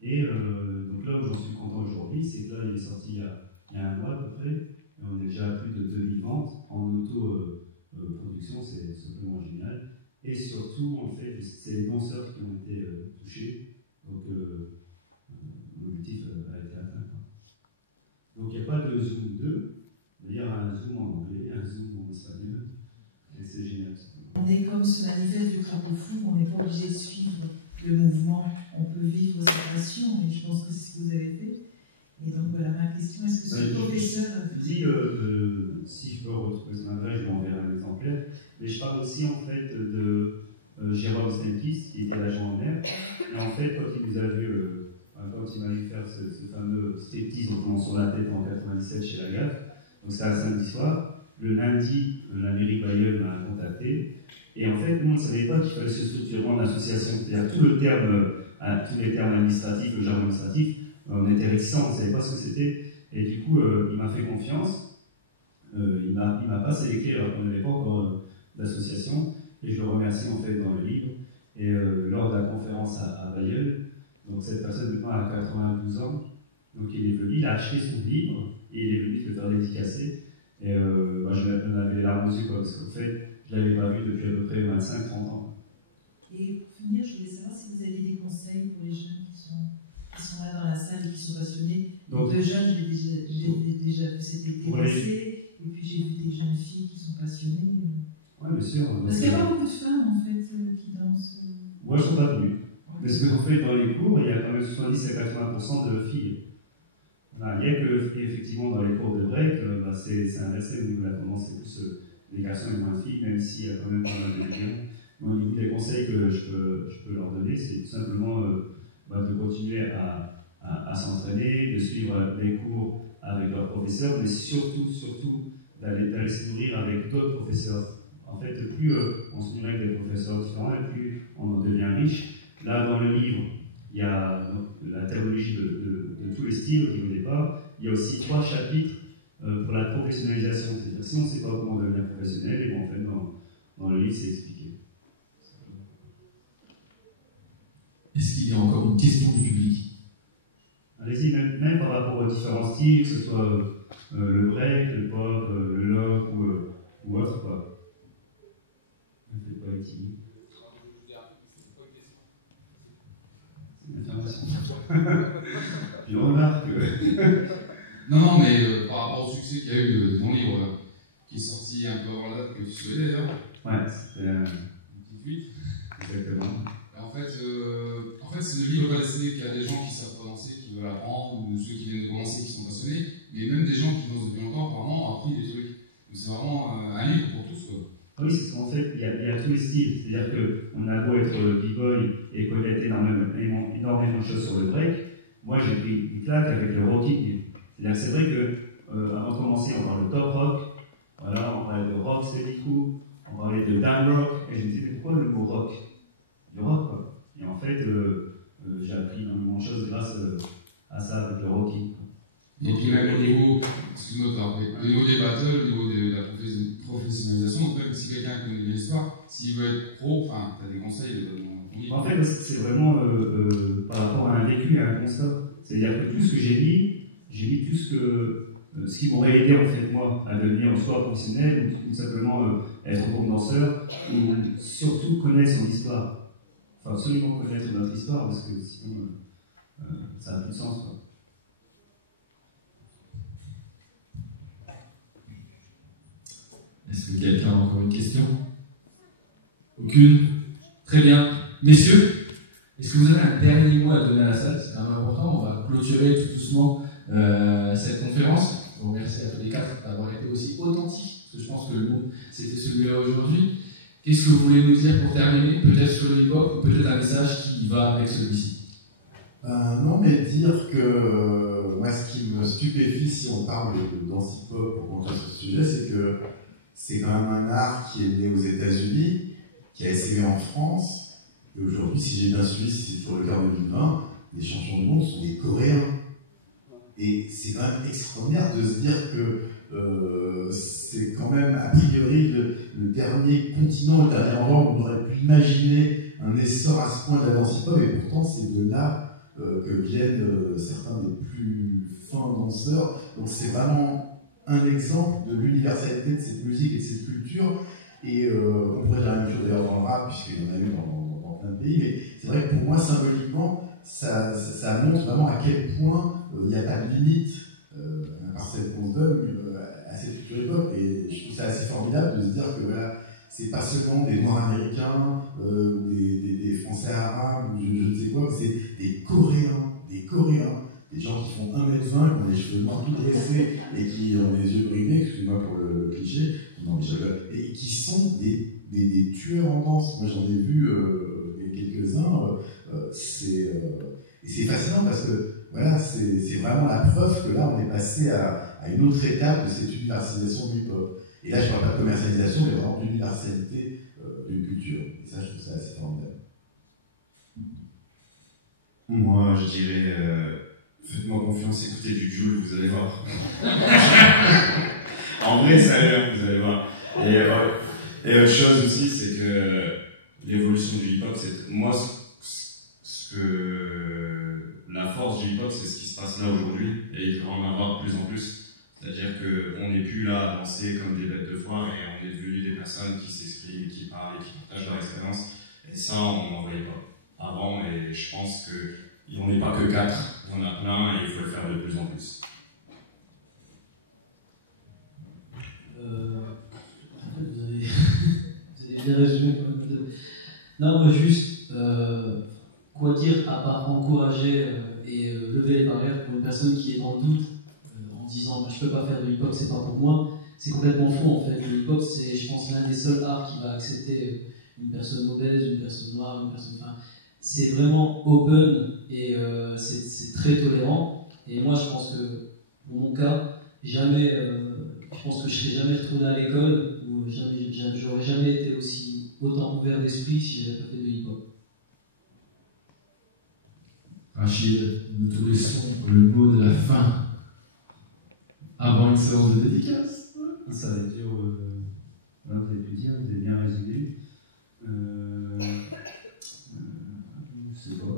Et donc là où j'en suis content aujourd'hui, c'est que là il est sorti il y a un mois à peu près, et on est déjà à plus de 2000 ventes en auto-production, c'est simplement génial. Et surtout, en fait, c'est les danseurs qui ont été touchés, donc l'objectif a été atteint. Donc il n'y a pas de Zoom 2. D'ailleurs, un zoom en anglais, un zoom en espagnol, et c'est génial. On est comme ce manifeste du crapaud fou, on n'est pas obligé de suivre le mouvement, on peut vivre sa passion, et je pense que c'est ce que vous avez fait. Et donc voilà ma question, est-ce que ce professeur... Je dis, si je peux retrouver son adresse, je vais enverrai un exemplaire, mais je parle aussi en fait de Jérôme Stenkis, qui était l'agent en mer, et en fait, quand il nous a vu, quand il m'a vu faire ce fameux striptease sur la tête en 97 chez la gaffe, donc c'était un samedi soir. Le lundi, la mairie de Bayonne m'a contacté. Et en fait, nous, on ne savait pas qu'il fallait se structurer en association. C'est-à-dire tous les termes administratifs, le jargon administratif, on était réticents, on ne savait pas ce que c'était. Et du coup, il m'a fait confiance. Il m'a passé les clés alors qu'on n'avait pas encore d'association. Et je le remercie en fait dans le livre. Et lors de la conférence à Bayonne, donc cette personne maintenant a 92 ans. Donc il est venu, il a acheté son livre et il est venu le faire dédicacer. Et moi, j'en avais les larmes aux yeux, parce qu'en fait, je ne l'avais pas vu depuis à peu près 25-30 ans. Et pour finir, je voulais savoir si vous aviez des conseils pour les jeunes qui sont là dans la salle et qui sont passionnés. Donc, de jeunes, j'ai déjà vu cet été passer, et puis j'ai vu des jeunes filles qui sont passionnées. Oui, bien sûr. Parce qu'il n'y a pas beaucoup de femmes, en fait, qui dansent. Moi, elles ne sont pas venues. Parce qu'en fait, dans les cours, il y a quand même 70 à 80% de filles. Voilà, il y a que, effectivement, dans les cours de break, c'est inversé au niveau de la tendance, c'est plus des garçons et moins de filles, même s'il y a quand même pas mal de liens. Au niveau des conseils que je peux leur donner, c'est tout simplement de continuer à s'entraîner, de suivre les cours avec leurs professeurs, mais surtout d'aller se nourrir avec d'autres professeurs. En fait, plus on se nourrit avec des professeurs différents, et plus on en devient riche. Là, dans le livre, il y a la théologie de tous les styles au départ. Il y a aussi 3 chapitres pour la professionnalisation. C'est-à-dire, si on ne sait pas comment devenir professionnel, et bien, en fait, dans le livre, c'est expliqué. Est-ce qu'il y a encore une question du public? Allez-y, même par rapport aux différents styles, que ce soit le break, le pop, le lock ou autre, quoi. Ne faites pas être timide. Je remarque que... Non, mais par rapport au succès qu'il y a eu de ton livre, qui est sorti un peu avant la date que tu souhaitais d'ailleurs. Ouais, c'était une petite fuite. Exactement. Et en fait, c'est le livre pas destiné qu'à des gens qui savent pas danser, qui veulent apprendre, ou ceux qui viennent de commencer, qui sont passionnés, mais même des gens qui dansent depuis longtemps, apparemment, ont appris des trucs. Donc c'est vraiment un livre pour tous, quoi. Oui, c'est qu'en fait, il y a tous les styles. C'est-à-dire qu'on a beau être b-boy et connaître énormément de choses sur le break. Moi, j'ai pris une claque avec le rocking. C'est vrai qu'avant de commencer, on parlait de top rock, voilà, on parlait de rock steady coup, on parlait de down rock, et je me disais, mais pourquoi le mot rock? Du rock, quoi. Et en fait, j'ai appris énormément de choses grâce à ça, avec le rocking. Et puis même au niveau, excuse-moi de t'arrêter, au niveau des battles, au niveau de la professionnalisation, donc même si quelqu'un connaît bien l'histoire, s'il veut être pro, enfin, tu as des conseils de... En fait, c'est vraiment par rapport à un vécu et à un constat. C'est-à-dire que tout ce que j'ai mis tout ce ce qui m'aurait aidé en fait moi à devenir soit professionnel ou simplement être bon danseur, ou surtout connaître son histoire. Enfin, absolument connaître notre histoire, parce que sinon ça n'a plus de sens, quoi. Est-ce que quelqu'un a encore une question? Aucune? Très bien. Messieurs, est-ce que vous avez un dernier mot à donner à la salle? C'est quand même important. On va clôturer tout doucement cette conférence. Je vous remercie à tous les quatre d'avoir été aussi authentiques, parce que je pense que le mot, c'était celui-là aujourd'hui. Qu'est-ce que vous voulez nous dire pour terminer? Peut-être sur le hip-hop, ou peut-être un message qui va avec celui-ci? Non, mais dire que moi, ce qui me stupéfie si on parle de danse hip-hop pour conclure ce sujet, c'est que c'est quand même un art qui est né aux États-Unis, qui a essayé en France, et aujourd'hui, si j'ai bien suivi, c'est sur le quart 2020, les champions du monde sont des Coréens. Et c'est quand même extraordinaire de se dire que c'est quand même, a priori, le dernier continent, le dernier endroit où on aurait pu imaginer un essor à ce point de la danse hip-hop, et pourtant, c'est de là que viennent certains des plus fins danseurs. Donc c'est vraiment un exemple de l'universalité de cette musique et de cette culture. Et on pourrait dire la même chose d'ailleurs dans le rap, puisqu'il y en a eu dans plein de pays, mais c'est vrai que pour moi, symboliquement, ça montre vraiment à quel point il n'y a pas de limite, à part celle qu'on se donne, à cette culture hip-hop. Et je trouve ça assez formidable de se dire que voilà, c'est pas seulement des Noirs américains, des Français arabes, ou je ne sais quoi, c'est des Coréens, des gens qui font 1m20, qui ont les cheveux noirs tout dressés et qui ont les yeux bridés, excusez-moi pour le cliché, non, mais et qui sont des tueurs en danse. Moi j'en ai vu quelques-uns, et c'est fascinant parce que voilà, c'est vraiment la preuve que là on est passé à une autre étape de cette universalisation du hip-hop. Et là, je ne parle pas de commercialisation, mais vraiment d'universalité d'une culture. Et ça, je trouve ça assez formidable. Moi, je dirais, faites-moi confiance, écoutez du Jul, vous allez voir. En vrai, sérieux, vous allez voir. Et autre chose aussi, c'est que l'évolution du hip-hop, c'est moi, la force du hip-hop, c'est ce qui se passe là aujourd'hui, et il va en avoir de plus en plus. C'est-à-dire qu'on n'est plus là à danser comme des bêtes de foire et on est devenus des personnes qui s'expriment, qui parlent et qui partagent leur expérience. Et ça, on n'en voyait pas avant, et je pense qu'on n'est pas que 4, il y en a plein et il faut le faire de plus en plus. En fait, vous avez bien résumé. Non, moi juste, quoi dire à part encourager et lever les barrières pour une personne qui est dans le doute, en disant je peux pas faire de hip-hop, c'est pas pour moi. C'est complètement faux en fait. Le hip-hop, c'est, je pense, l'un des seuls arts qui va accepter une personne obèse, une personne noire, une personne. Enfin, c'est vraiment open et c'est très tolérant. Et moi, je pense que, pour mon cas, jamais, je pense que je serais jamais retourné à l'école ou j'aurais jamais été autant ouvert d'esprit si j'avais pas fait de hip-hop. Rachid, nous te laissons le mot de la fin avant une séance de dédicace. Ça va être dur. Voilà, vous avez pu dire, vous avez bien résumé. Je sais pas,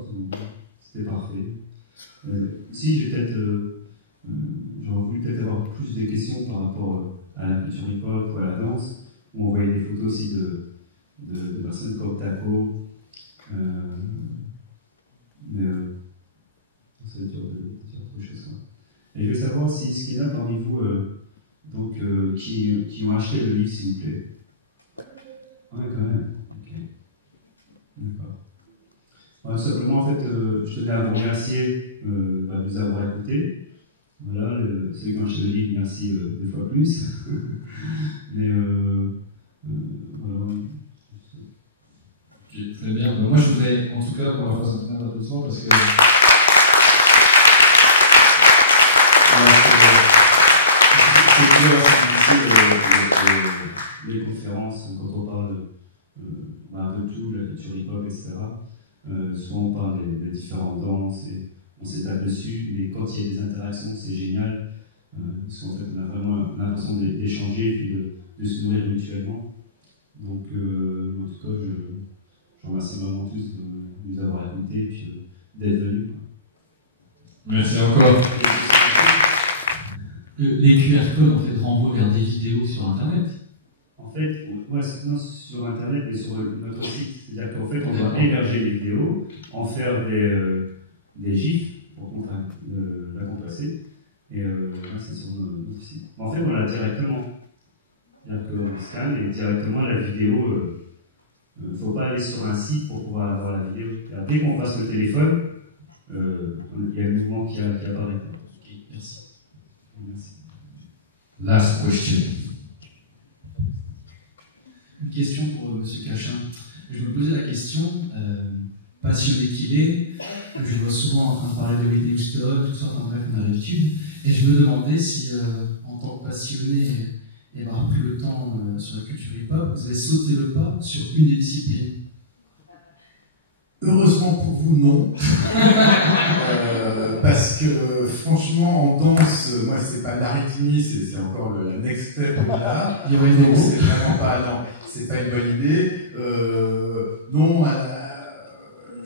c'était parfait. Si, j'ai peut-être. J'aurais voulu peut-être avoir plus de questions par rapport à la culture hip-hop ou à la danse. On voyait des photos aussi de personnes comme Taco. Mais ça va être dur de dire autre chose. Et je veux savoir si ce qu'il y en a parmi vous qui ont acheté le livre, s'il vous plaît. Ouais, quand même. Ok. D'accord. Ouais, simplement, en fait, je tenais à vous remercier de nous avoir écoutés. Voilà, celui qui a acheté le livre, merci 2 fois plus. Mais voilà. Okay, très bien. Moi, je voudrais, en tout cas, qu'on leur fasse un petit applaudissement parce que. Les conférences, quand on parle un peu de tout, la culture hip-hop, etc., soit on parle des différentes danses et on s'étale dessus, mais quand il y a des interactions, c'est génial, parce qu'en fait, on a vraiment l'impression d'échanger et puis de se nourrir mutuellement. Donc, en tout cas, je remercie vraiment tous de nous avoir écoutés et puis d'être venus. Merci encore. les QR codes en fait renvoient vers des vidéos sur Internet. En fait, moi, non sur Internet, mais sur notre site. C'est-à-dire qu'en fait, on doit héberger les vidéos, en faire des GIFs pour la compresser. Et là, c'est sur notre site. En fait, on l'a directement. C'est-à-dire qu'on scanne et directement la vidéo. Il ne faut pas aller sur un site pour pouvoir avoir la vidéo. Dès qu'on passe le téléphone, il y a le mouvement qui apparaît. Ok, merci. Merci. Last question. Une question pour M. Cachin. Je me posais la question, passionné qu'il est, je le vois souvent en train de parler de Whitney Houston, tout ça, en bref, on a l'habitude, et je me demandais si, en tant que passionné et avoir pris le temps sur la culture hip-hop, vous avez sauté le pas sur une des disciplines. Heureusement pour vous, non. Parce que franchement, en danse, moi, c'est pas l'arythmie, c'est encore le next step là. Donc, c'est vraiment pas, non, c'est pas une bonne idée. Non,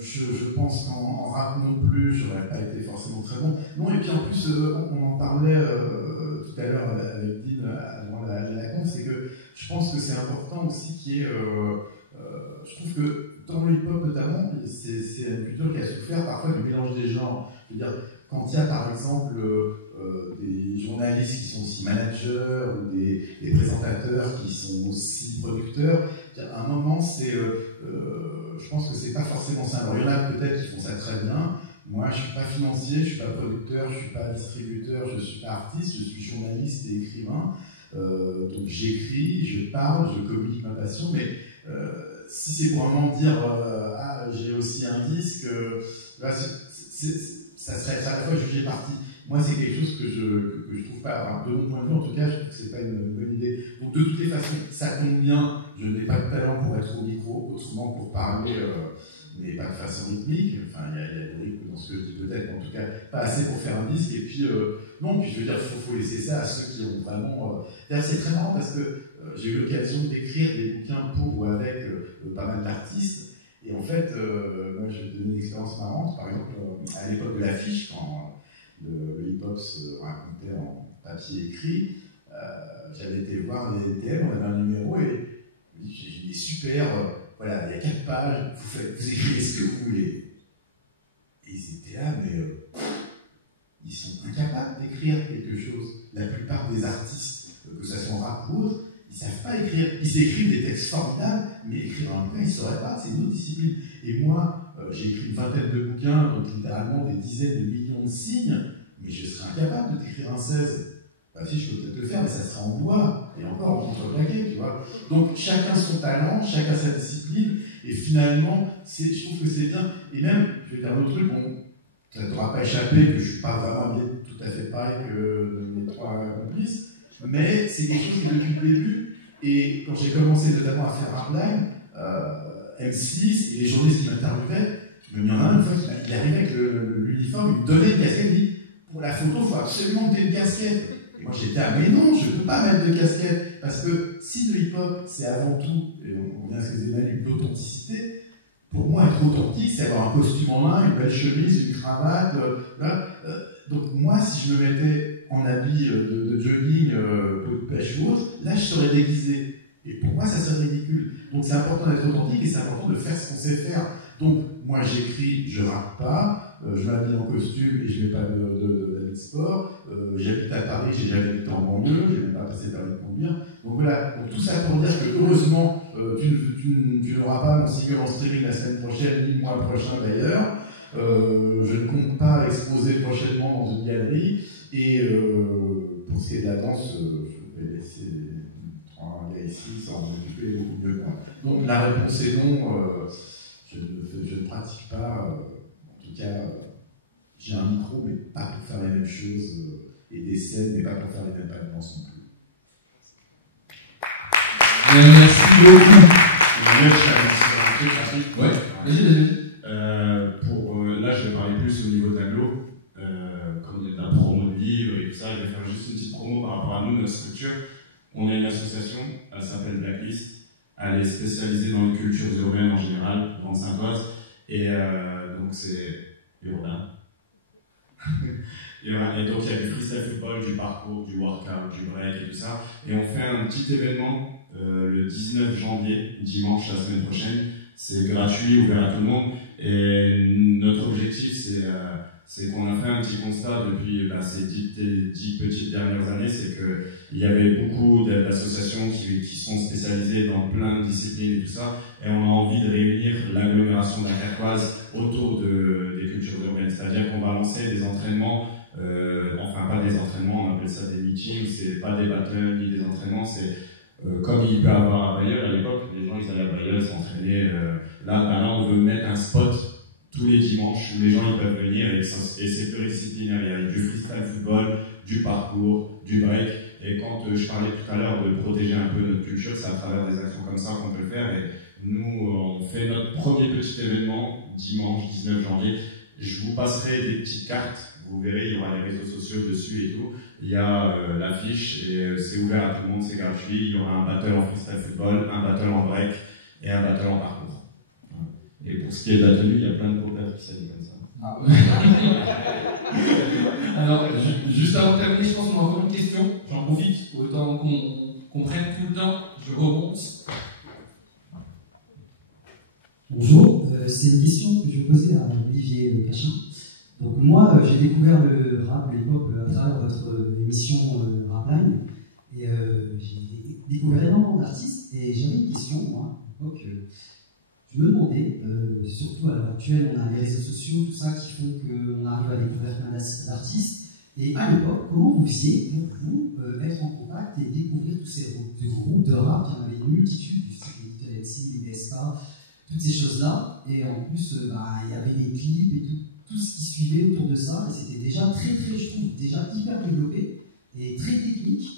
je pense qu'en rap non plus, j'aurais pas été forcément très bon. Non, et puis en plus, on en parlait tout à l'heure avec Dean avant la conf, c'est que je pense que c'est important aussi qu'il y ait. Je trouve que dans le hip-hop notamment, c'est une culture qui a souffert parfois du mélange des genres. Je veux dire, quand il y a par exemple des journalistes qui sont aussi managers ou des présentateurs qui sont aussi producteurs, à un moment, je pense que c'est pas forcément ça. Alors il y en a peut-être qui font ça très bien. Moi, je suis pas financier, je suis pas producteur, je suis pas distributeur, je suis pas artiste, je suis journaliste et écrivain. Donc j'écris, je parle, je communique ma passion, mais si c'est pour vraiment dire j'ai aussi un disque, ça serait à la fois jugé parti. Moi, c'est quelque chose que je trouve pas, alors, de mon point de vue en tout cas, je trouve que c'est pas une bonne idée. Donc de toutes les façons, ça tombe bien, je n'ai pas de talent pour être au micro, autrement pour parler, mais pas de façon rythmique. Enfin, il y a des rythmes dans ce que je dis peut-être, en tout cas pas assez pour faire un disque. Et puis non, puis je veux dire, faut laisser ça à ceux qui ont vraiment. D'ailleurs, c'est très marrant parce que j'ai eu l'occasion d'écrire des bouquins pour ou avec pas mal d'artistes. Et en fait, moi, je vais te donner une expérience marrante. Par exemple, à l'époque de l'affiche, quand le hip-hop se racontait en papier écrit, j'avais été voir les TM, on avait un numéro et j'ai dit super, voilà, il y a 4 pages, vous écrivez ce que vous voulez. Et ils étaient là, mais ils sont incapables d'écrire quelque chose. La plupart des artistes, que ce soit en rap ou autre, ils ne savent pas écrire. Ils écrivent des textes formidables, mais écrire un bouquin, ils ne sauraient pas, c'est une autre discipline. Et moi, j'ai écrit une vingtaine de bouquins, donc littéralement des dizaines de millions de signes, mais je serais incapable de t'écrire un 16. Bah si, je peux peut-être le faire, mais ça sera en bois, et encore en contreplaqué, tu vois. Donc chacun son talent, chacun sa discipline, et finalement, je trouve que c'est bien. Et même, je vais dire un autre truc, bon, ça ne t'aura pas échappé que je ne suis pas vraiment tout à fait pareil que mes 3 complices, mais c'est quelque chose qui depuis le début, et quand j'ai commencé notamment à faire Hardline, M6 et les journalistes qui m'interviewaient, il y en a un, une fois, il arrivait avec l'uniforme, il me donnait une casquette, il dit pour la photo, il faut absolument que tu aies une casquette. Et moi j'étais mais non, je ne peux pas mettre de casquette, parce que si le hip-hop c'est avant tout, et on revient à ce que disait Manu, l'authenticité, pour moi être authentique, c'est avoir un costume en main, une belle chemise, une cravate, donc moi si je me mettais en habit de jogging, de pêche ou autre, là je serais déguisé. Et pour moi, ça serait ridicule. Donc c'est important d'être authentique et c'est important de faire ce qu'on sait faire. Donc moi j'écris, je rappe pas, je m'habille en costume et je mets pas d'habit de sport. J'habite à Paris, j'ai jamais habité en banlieue, j'ai même pas passé permis de conduire. Donc voilà, donc, tout ça pour dire que heureusement, tu n'auras pas mon single en streaming la semaine prochaine, ni le mois prochain d'ailleurs. Je ne compte pas exposer prochainement dans une galerie. Et pour ce qui est de la danse, je vais laisser un gars ici s'en occuper beaucoup mieux que moi. Donc la réponse est non, je ne pratique pas, en tout cas, j'ai un micro, mais pas pour faire les mêmes choses, et des scènes, mais pas pour faire les mêmes pas de danse non plus. Merci beaucoup. Ouais, vas-y. Là, je vais parler plus au niveau tableau, comme il y a de la promo de livres et tout ça, je vais faire juste une petite promo par rapport à nous, notre structure. On a une association, elle s'appelle Blacklist, elle est spécialisée dans les cultures urbaines en général, dans Saint-Oise, et donc c'est urbain. Et donc il y a du freestyle football, du parcours, du workout, du break et tout ça. Et on fait un petit événement le 19 janvier, dimanche, la semaine prochaine. C'est gratuit, ouvert à tout le monde. Et notre objectif, c'est qu'on a fait un petit constat depuis ces 10 petites dernières années, c'est qu'il y avait beaucoup d'associations qui sont spécialisées dans plein de disciplines et tout ça, et on a envie de réunir l'agglomération dunkerquoise autour des cultures urbaines. C'est-à-dire qu'on va lancer des entraînements, enfin pas des entraînements, on appelle ça des meetings, c'est pas des battles ni des entraînements, c'est comme il peut y avoir à Bayeul à l'époque, les gens ils allaient à Bayeul s'entraîner. Là, on veut mettre un spot tous les dimanches où les gens ils peuvent venir et c'est pluridisciplinaire. Il y a du freestyle football, du parcours, du break. Et quand je parlais tout à l'heure de protéger un peu notre culture, c'est à travers des actions comme ça qu'on peut le faire. Et nous, on fait notre premier petit événement dimanche 19 janvier. Je vous passerai des petites cartes. Vous verrez, il y aura les réseaux sociaux dessus et tout. Il y a l'affiche et c'est ouvert à tout le monde, c'est gratuit. Il y aura un battle en freestyle football, un battle en break et un battle en parcours. Et pour ce qui est de la tenue, il y a plein de pokers qui s'habillent comme ça. Ah. Alors, juste avant de terminer, je pense qu'on a encore une question. J'en profite, autant qu'on prenne tout le temps. Je remonte. Bonjour, c'est une question que je posais à Olivier Cachin. Donc moi, j'ai découvert le rap, l'hip-hop à travers votre émission Rapline. Et j'ai découvert énormément d'artistes. Et j'avais une question, moi, à l'époque. Je me demandais, surtout à l'heure actuelle, on a les réseaux sociaux, tout ça, qui font qu'on arrive à découvrir plein d'artistes. Et à l'époque, comment vous faisiez pour vous être en contact et découvrir tous ces groupes de rap? Il y en avait une multitude, du style Little les DSK, toutes ces choses-là. Et en plus, il y avait les clips et tout ce qui suivait autour de ça. Et c'était déjà très, je trouve, déjà hyper développé et très technique.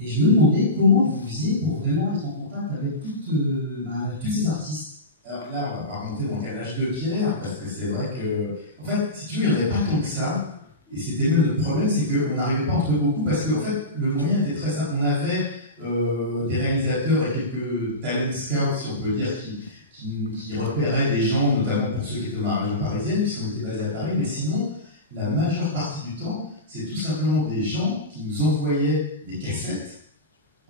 Et je me demandais comment vous faisiez pour vraiment être en contact avec tous ces artistes. Alors là, on va pas remonter dans le calage de Pierre, parce que c'est vrai que, en fait, si tu veux, il n'y en avait pas tant que ça, et c'était même le problème, c'est qu'on n'arrivait pas entre beaucoup, parce qu'en fait, le moyen était très simple. On avait des réalisateurs et quelques talent scouts, si on peut dire, qui repéraient les gens, notamment pour ceux qui étaient dans la région parisienne, puisqu'on était basé à Paris, mais sinon, la majeure partie du temps, c'est tout simplement des gens qui nous envoyaient des cassettes,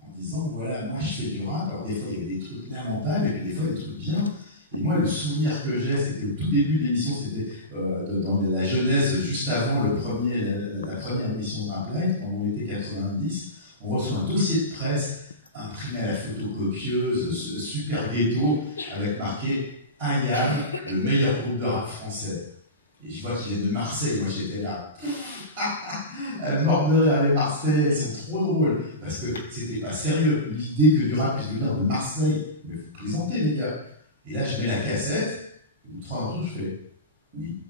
en disant, voilà, moi je fais du rap. Alors des fois, il y avait des trucs lamentables, et puis des fois, des trucs bien. Et moi, le souvenir que j'ai, c'était au tout début de l'émission, c'était dans la jeunesse, juste avant la première émission de Rapline, pendant l'été 90. On reçoit un dossier de presse imprimé à la photocopieuse, super ghetto, avec marqué IAM, le meilleur groupe de rap français. Et je vois qu'il est de Marseille. Moi, j'étais là. Mort de rire, les Marseillais, c'est trop drôle. Parce que c'était pas sérieux. L'idée que du rap puisse venir de Marseille. Mais vous plaisantez, les gars. Et là, je mets la cassette, ou 3 ans, je fais oui,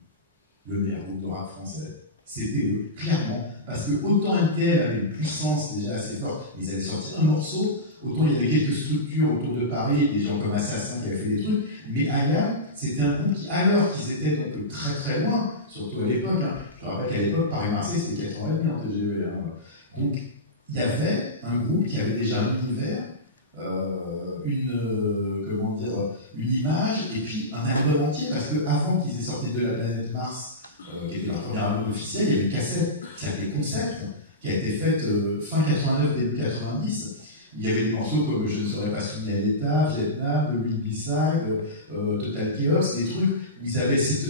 le meilleur groupe de rap français. C'était eux, clairement. Parce que autant NTL avait une puissance déjà assez forte, ils avaient sorti un morceau, autant il y avait quelques structures autour de Paris, des gens comme Assassin qui avaient fait des trucs, mais Aya, c'était un groupe qui, alors qu'ils étaient donc très très loin, surtout à l'époque, je me rappelle qu'à l'époque, Paris-Marseille, c'était 4h30 en TGV. Donc, il y avait un groupe qui avait déjà un univers, une image et puis un album entier, parce qu'avant qu'ils aient sorti de la planète Mars, qui était leur premier album officiel, il y avait une cassette qui s'appelait Concept, qui a été faite fin 89, début 90. Il y avait des morceaux comme Je ne serais pas soumis à l'État, Vietnam, le Will Beside, Total Chaos, des trucs où ils avaient cette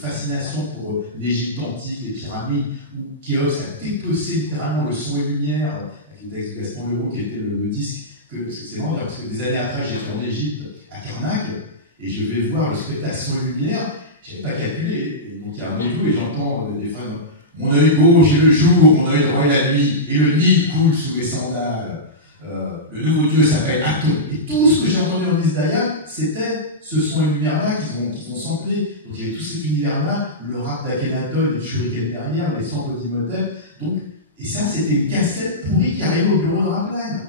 fascination pour l'Égypte antique, les pyramides, où Chaos a dépecé littéralement le son et lumière, avec le texte de Gaston Leroux qui était le disque. Parce que c'est marrant, parce que des années après, j'étais en Égypte, à Karnak, et je vais voir le spectacle son et lumière, je n'avais pas calculé. Et donc il y a un rendez-vous et j'entends des fans, mon œil gauche est le jour, mon œil droit est la nuit, et le Nil coule sous les sandales. Le nouveau dieu s'appelle Atom. Et tout ce que j'ai entendu en Isdaya, c'était ce son et lumière-là qu'ils ont samplé. Donc il y avait tout cet univers-là, le rap d'Akhenaton, les shurikens derrière, les samples d'Imhotep. Et ça, c'était une cassette pourrie qui arrivait au bureau de Rapline.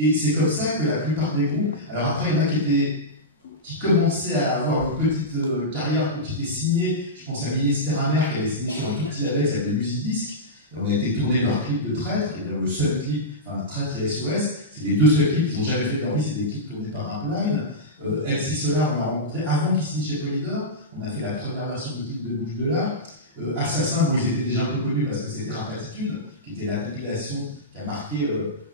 Et c'est comme ça que la plupart des groupes. Alors après, il y en a qui commençaient à avoir une petite carrière, qui étaient signés. Je pense à Ministère Amer qui avait signé sur un tout petit label qui s'appelait Musidisc. On a été tourné par clip de Traître, qui est le seul clip, enfin Traître et SOS. C'est les deux seuls clips qu'ils n'ont jamais fait de leur vie, c'est des clips tournés par Rapline. MC Solar, on l'a rencontré avant qu'il signe chez Polydor. On a fait la première version du clip de Bouche de l'Art. Assassin, bon, ils étaient déjà un peu connus parce que c'était Rapatitude, qui était la compilation qui a marqué,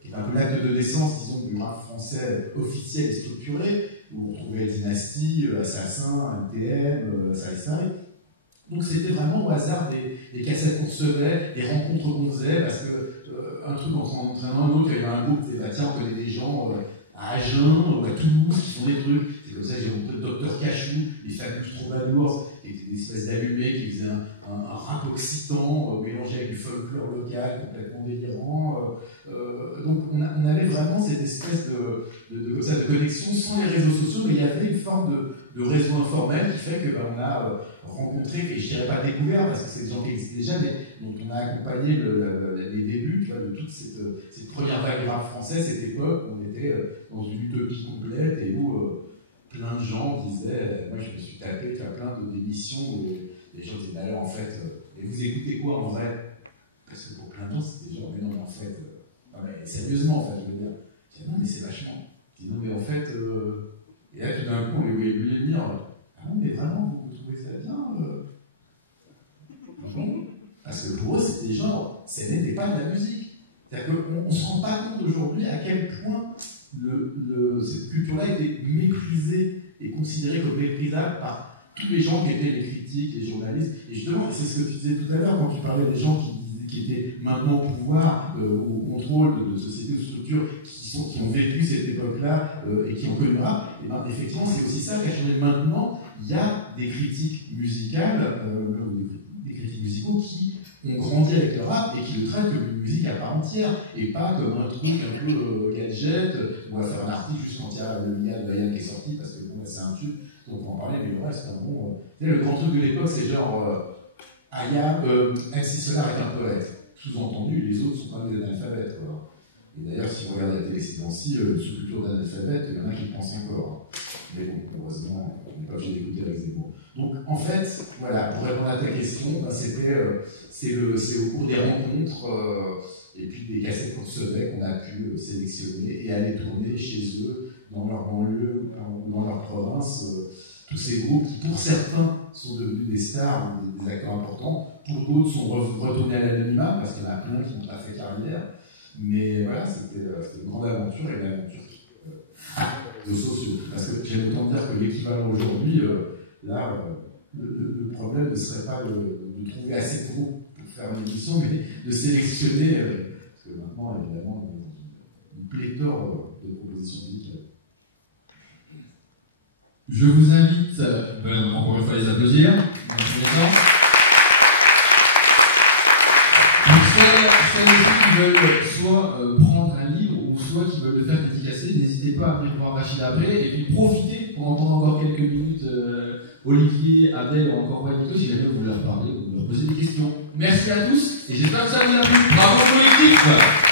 qui est un peu l'acte de naissance, disons, du rap français officiel et structuré, où on trouvait Dynasty, Assassin, NTM, Sai. Donc c'était vraiment au hasard des cassettes qu'on recevait, des rencontres qu'on faisait, parce que un truc en s'entraînant un autre, il y avait un groupe qui disait, bah tiens, on connaît des gens à Agen, ou à Toulouse, qui font des trucs. C'est comme ça que j'ai rencontré le Dr Cachou, les fameux Troubadours, qui étaient des espèces d'allumés, qui faisaient un rap occitan, mélangé avec du folklore local, complètement délirant. Donc on avait vraiment cette espèce de connexion sans les réseaux sociaux, mais il y avait une forme de réseau informel qui fait que on a rencontré, et je dirais pas découvert, parce que c'est des gens qui existent déjà, mais dont on a accompagné les débuts, tu vois, de toute cette première vague de rap français, cette époque où on était dans une utopie complète et où plein de gens disaient, moi je me suis tapé plein d'émissions où les gens disaient, alors en fait, et vous écoutez quoi en vrai? Parce que pour plein de gens, c'était genre, mais non, mais en fait, non, mais sérieusement, en fait, je veux dire, je dis, non, mais c'est vachement. Je dis, non, mais en fait, et là tout d'un coup, on les voyait venir, ah non, mais vraiment, vous trouvez ça bien? Bon, parce que pour eux, c'était genre, ce n'était pas de la musique. C'est-à-dire qu'on ne se rend pas compte aujourd'hui à quel point cette culture-là était méprisée et considérée comme méprisable par tous les gens qui étaient les critiques, les journalistes. Et justement, c'est ce que tu disais tout à l'heure quand tu parlais des gens qui étaient maintenant au pouvoir, au contrôle de sociétés, de structures, qui ont vécu cette époque-là et qui ont connu le rap. Et bien, effectivement, c'est aussi ça qui a changé. Maintenant, il y a des critiques musicales, des critiques musicaux qui ont grandi avec le rap et qui le traitent comme une musique à part entière et pas comme un truc un peu gadget. On va faire un article juste quand il y a le Mia de Bayern qui est sorti parce que bon, c'est un tube, donc on va en parler, mais le reste, bon. Le grand truc de l'époque, c'est genre Aya, MC Solar est un poète. Sous-entendu, les autres sont pas des analphabètes. Quoi. Et d'ailleurs, si vous regardez la télé ces temps-ci, sous culture d'analphabète, il y en a qui le pensent encore. Mais bon, heureusement, on n'est pas obligé d'écouter avec Zemmour. Donc, en fait, voilà, pour répondre à ta question, ben, c'est au cours des rencontres et puis des cassettes qu'on recevait qu'on a pu sélectionner et aller tourner chez eux, dans leur banlieue, dans leur province, tous ces groupes qui, pour certains, sont devenus des stars ou des acteurs importants, pour d'autres sont retournés à l'anonymat, parce qu'il y en a plein qui n'ont pas fait carrière. Mais voilà, c'était une grande aventure et l'aventure de sociaux. Parce que j'aime autant dire que l'équivalent aujourd'hui, là, le problème ne serait pas de trouver assez de groupes pour faire une émission, mais de sélectionner, parce que maintenant, évidemment, on est dans une pléthore de propositions musicales. Je vous invite, encore une fois, à les applaudir. Pour celles qui veulent soit prendre un livre ou soit qui veulent le faire dédicacer, n'hésitez pas à venir voir Rachid après et puis profitez pour entendre encore quelques minutes Olivier, Abdel ou encore Juanito si jamais vous voulez leur parler ou leur poser des questions. Merci à tous et j'espère que ça vous a plu. Bravo collectif!